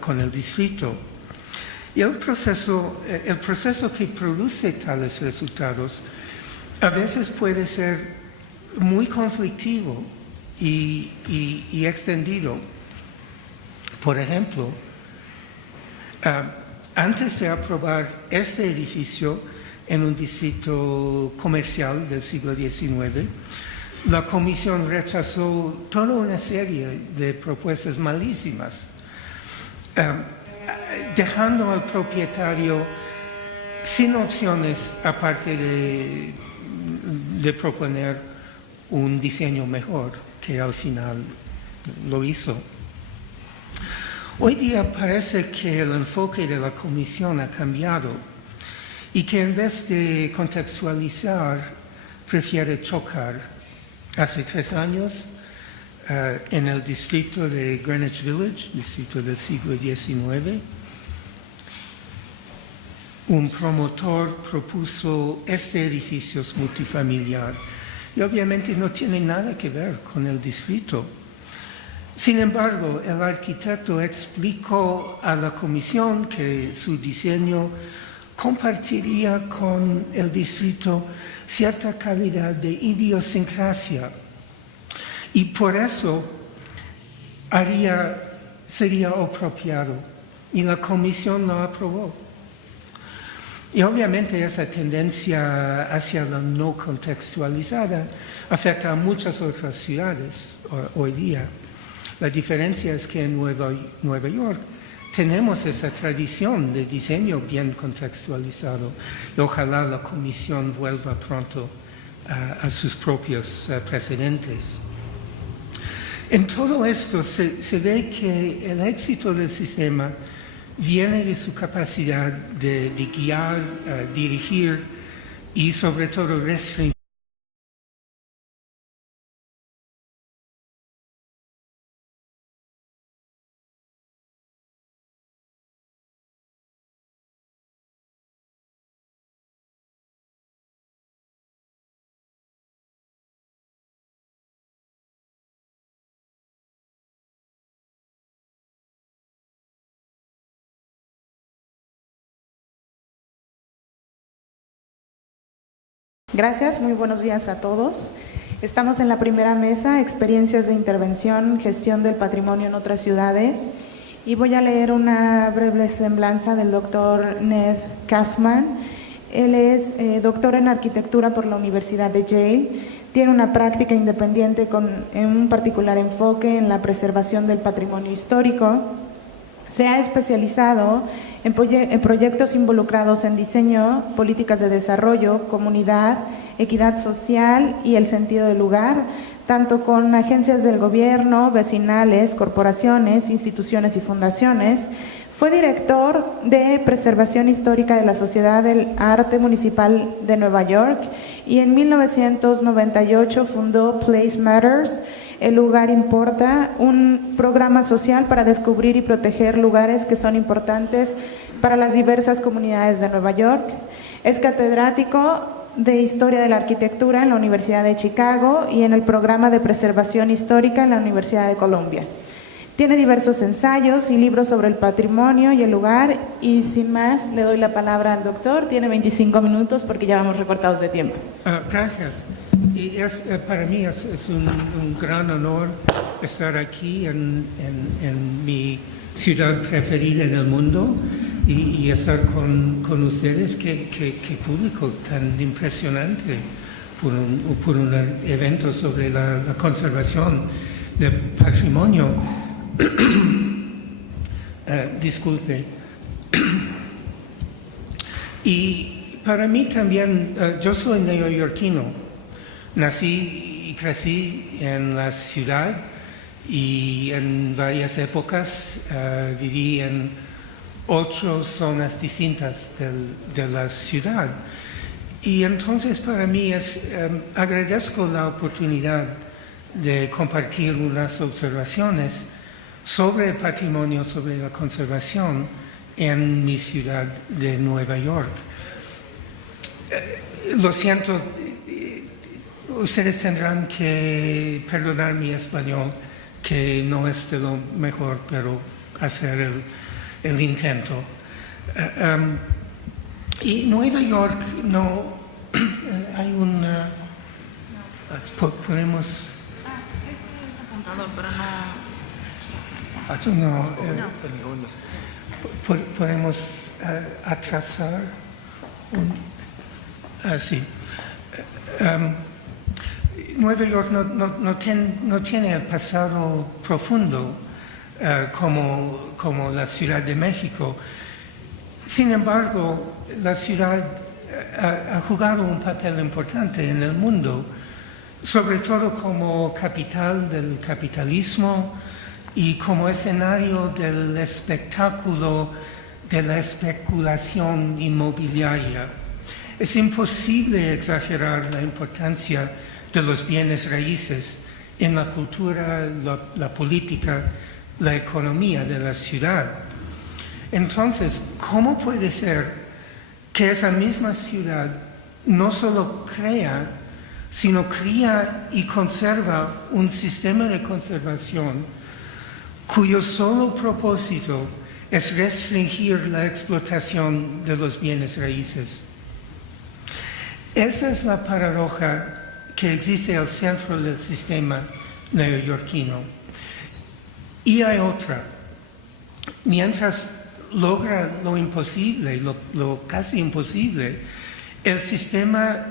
con el distrito. Y el proceso que produce tales resultados a veces puede ser muy conflictivo y extendido. Por ejemplo, antes de aprobar este edificio en un distrito comercial del siglo XIX, la Comisión rechazó toda una serie de propuestas malísimas, dejando al propietario sin opciones aparte de proponer un diseño mejor, que al final lo hizo. Hoy día parece que el enfoque de la Comisión ha cambiado y que en vez de contextualizar, prefiere chocar. Hace 3 años, en el distrito de Greenwich Village, distrito del siglo XIX, un promotor propuso este edificio multifamiliar y obviamente no tiene nada que ver con el distrito. Sin embargo, el arquitecto explicó a la comisión que su diseño compartiría con el distrito cierta calidad de idiosincrasia y por eso sería apropiado y la comisión lo aprobó. Y obviamente esa tendencia hacia la no contextualizada afecta a muchas otras ciudades hoy día. La diferencia es que en Nueva York tenemos esa tradición de diseño bien contextualizado y ojalá la Comisión vuelva pronto a sus propios precedentes. En todo esto se ve que el éxito del sistema viene de su capacidad de guiar, dirigir y sobre todo restringir. Gracias, muy buenos días a todos. Estamos en la primera mesa, experiencias de intervención, gestión del patrimonio en otras ciudades, y voy a leer una breve semblanza del doctor Ned Kaufman. Él es doctor en arquitectura por la Universidad de Yale, tiene una práctica independiente con un particular enfoque en la preservación del patrimonio histórico. Se ha especializado en proyectos involucrados en diseño, políticas de desarrollo, comunidad, equidad social y el sentido del lugar, tanto con agencias del gobierno, vecinales, corporaciones, instituciones y fundaciones. Fue director de Preservación Histórica de la Sociedad del Arte Municipal de Nueva York y en 1998 fundó Place Matters, El Lugar Importa, un programa social para descubrir y proteger lugares que son importantes para las diversas comunidades de Nueva York. Es catedrático de Historia de la Arquitectura en la Universidad de Chicago y en el programa de Preservación Histórica en la Universidad de Columbia. Tiene diversos ensayos y libros sobre el patrimonio y el lugar, y sin más le doy la palabra al doctor. Tiene 25 minutos porque ya vamos recortados de tiempo. Gracias. Y para mí es un gran honor estar aquí en mi ciudad preferida en el mundo y estar con ustedes. Qué público tan impresionante por un evento sobre la conservación del patrimonio. Disculpe. Y para mí también, yo soy neoyorquino, nací y crecí en la ciudad y en varias épocas viví en 8 zonas distintas de la ciudad. Y entonces para mí agradezco la oportunidad de compartir unas observaciones sobre el patrimonio, sobre la conservación en mi ciudad de Nueva York. Lo siento, ustedes tendrán que perdonar mi español, que no es de lo mejor, pero hacer el intento. Y Nueva York no hay una... Podemos... Podemos atrasar sí. Nueva York no tiene el pasado profundo como la Ciudad de México. Sin embargo, la ciudad ha jugado un papel importante en el mundo, sobre todo como capital del capitalismo y como escenario del espectáculo de la especulación inmobiliaria. Es imposible exagerar la importancia de los bienes raíces en la cultura, la política, la economía de la ciudad. Entonces, ¿cómo puede ser que esa misma ciudad no solo crea, sino cría y conserva un sistema de conservación cuyo solo propósito es restringir la explotación de los bienes raíces? Esa es la paradoja que existe al centro del sistema neoyorquino. Y hay otra. Mientras logra lo imposible, lo casi imposible, el sistema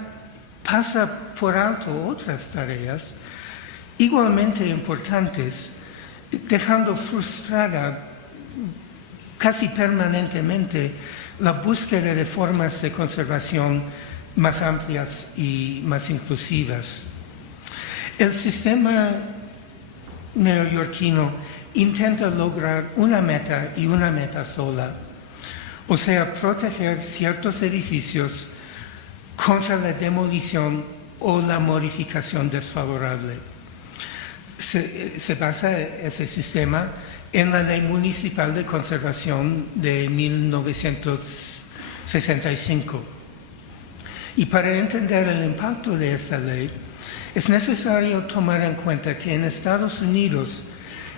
pasa por alto otras tareas igualmente importantes, dejando frustrada casi permanentemente la búsqueda de formas de conservación más amplias y más inclusivas. El sistema neoyorquino intenta lograr una meta y una meta sola, o sea, proteger ciertos edificios contra la demolición o la modificación desfavorable. Se basa ese sistema en la Ley Municipal de Conservación de 1965. Y para entender el impacto de esta ley, es necesario tomar en cuenta que en Estados Unidos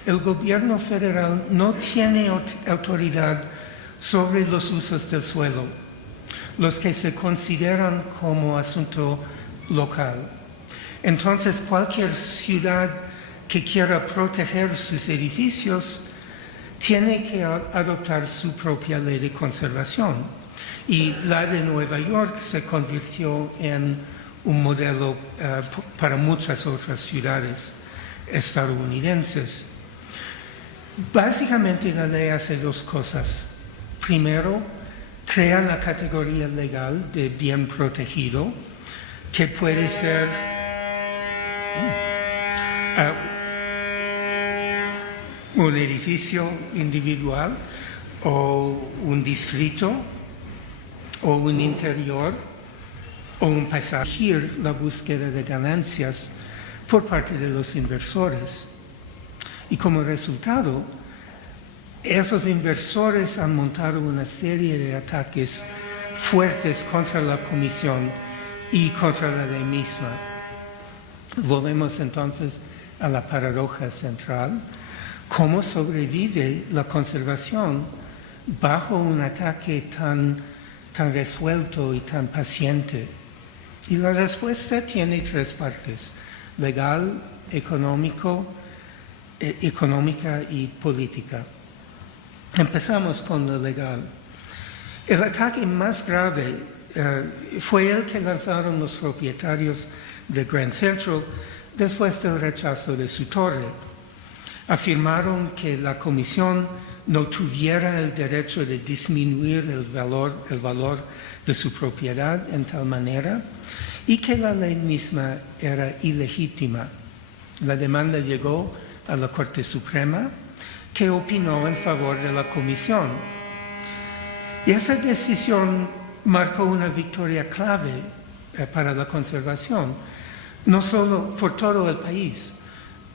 el gobierno federal no tiene autoridad sobre los usos del suelo, los que se consideran como asunto local. Entonces, cualquier ciudad que quiera proteger sus edificios tiene que adoptar su propia ley de conservación. Y la de Nueva York se convirtió en un modelo para muchas otras ciudades estadounidenses. Básicamente la ley hace dos cosas. Primero, crea la categoría legal de bien protegido, que puede ser un edificio individual o un distrito o un interior o un paisaje, la búsqueda de ganancias por parte de los inversores. Y como resultado, esos inversores han montado una serie de ataques fuertes contra la Comisión y contra la ley misma. Volvemos entonces a la paradoja central: ¿cómo sobrevive la conservación bajo un ataque tan resuelto y tan paciente? Y la respuesta tiene tres partes: legal, económica y política. Empezamos con lo legal. El ataque más grave fue el que lanzaron los propietarios de Grand Central después del rechazo de su torre. Afirmaron que la Comisión no tuviera el derecho de disminuir el valor de su propiedad en tal manera y que la ley misma era ilegítima. La demanda llegó a la Corte Suprema, que opinó en favor de la Comisión. Y esa decisión marcó una victoria clave para la conservación, no solo por todo el país,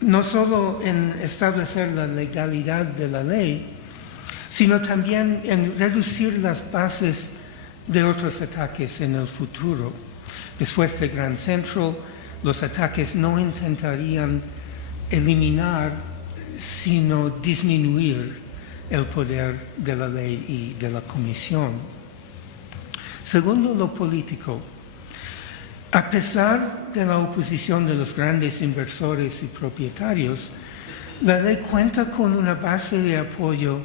no solo en establecer la legalidad de la ley, sino también en reducir las bases de otros ataques en el futuro. Después de Grand Central, los ataques no intentarían eliminar, sino disminuir el poder de la ley y de la Comisión. Segundo, lo político. A pesar de la oposición de los grandes inversores y propietarios, la ley cuenta con una base de apoyo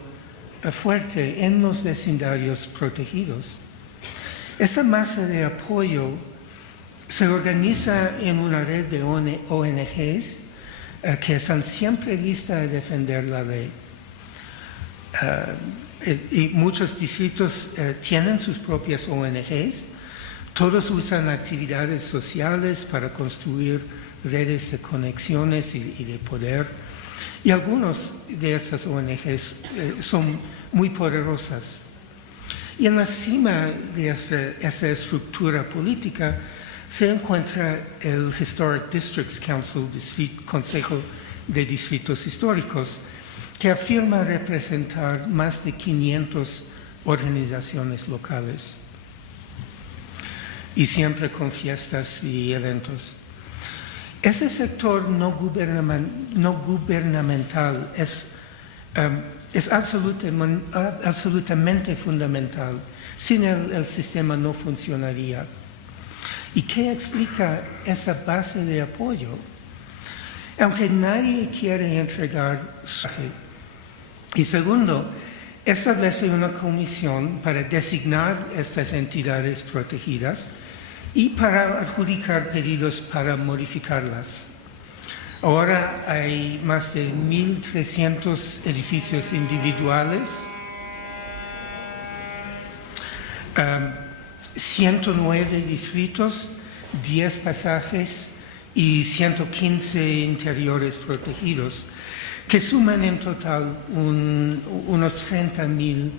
fuerte en los vecindarios protegidos. Esta masa de apoyo se organiza en una red de ONGs que están siempre listas a defender la ley. Y muchos distritos tienen sus propias ONGs. Todos usan actividades sociales para construir redes de conexiones y de poder. Y algunas de estas ONGs son muy poderosas. Y en la cima de esta estructura política se encuentra el Historic Districts Council, Consejo de Distritos Históricos, que afirma representar más de 500 organizaciones locales, y siempre con fiestas y eventos. Ese sector no gubernamental es absolutamente fundamental. Sin él, el sistema no funcionaría. ¿Y qué explica esa base de apoyo? Aunque nadie quiere entregar su... Y segundo, establece una comisión para designar estas entidades protegidas y para adjudicar pedidos para modificarlas. Ahora hay más de 1.300 edificios individuales, 109 distritos, 10 pasajes y 115 interiores protegidos, que suman en total unos 30.000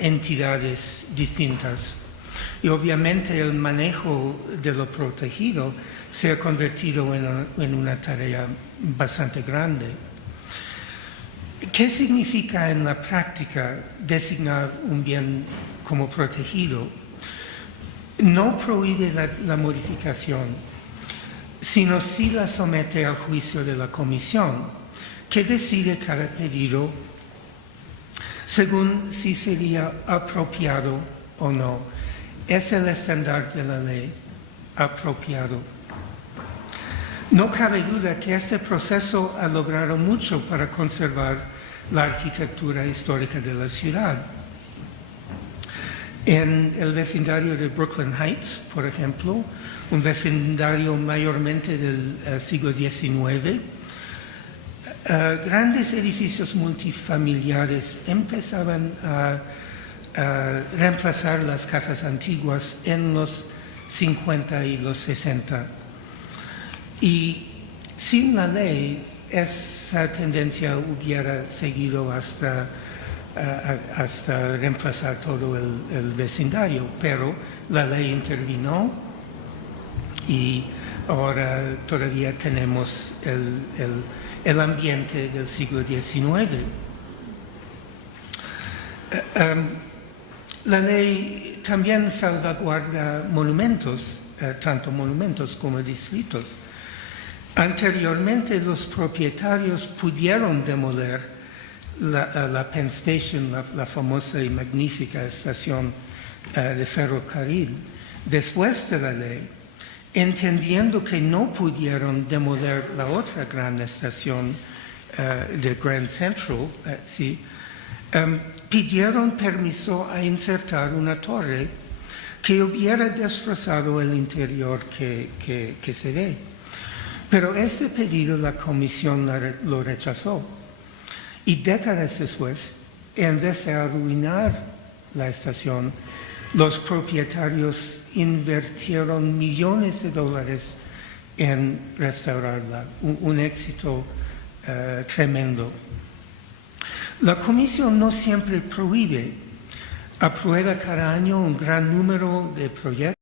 entidades distintas. Y obviamente el manejo de lo protegido se ha convertido en una tarea bastante grande. ¿Qué significa en la práctica designar un bien como protegido? No prohíbe la modificación, sino sí la somete al juicio de la comisión, que decide cada pedido según si sería apropiado o no. Es el estándar de la ley, apropiado. No cabe duda que este proceso ha logrado mucho para conservar la arquitectura histórica de la ciudad. En el vecindario de Brooklyn Heights, por ejemplo, un vecindario mayormente del siglo XIX, grandes edificios multifamiliares empezaban a reemplazar las casas antiguas en los 50 y los 60. Y sin la ley, esa tendencia hubiera seguido hasta reemplazar todo el vecindario, pero la ley intervino y ahora todavía tenemos el ambiente del siglo XIX. La ley también salvaguarda monumentos, tanto monumentos como distritos. Anteriormente los propietarios pudieron demoler la Penn Station, la famosa y magnífica estación de ferrocarril, después de la ley, entendiendo que no pudieron demoler la otra gran estación de Grand Central, pidieron permiso a insertar una torre que hubiera destrozado el interior que se ve. Pero este pedido la comisión lo rechazó. Y décadas después, en vez de arruinar la estación, los propietarios invirtieron millones de dólares en restaurarla. Un éxito tremendo. La comisión no siempre prohíbe, aprueba cada año un gran número de proyectos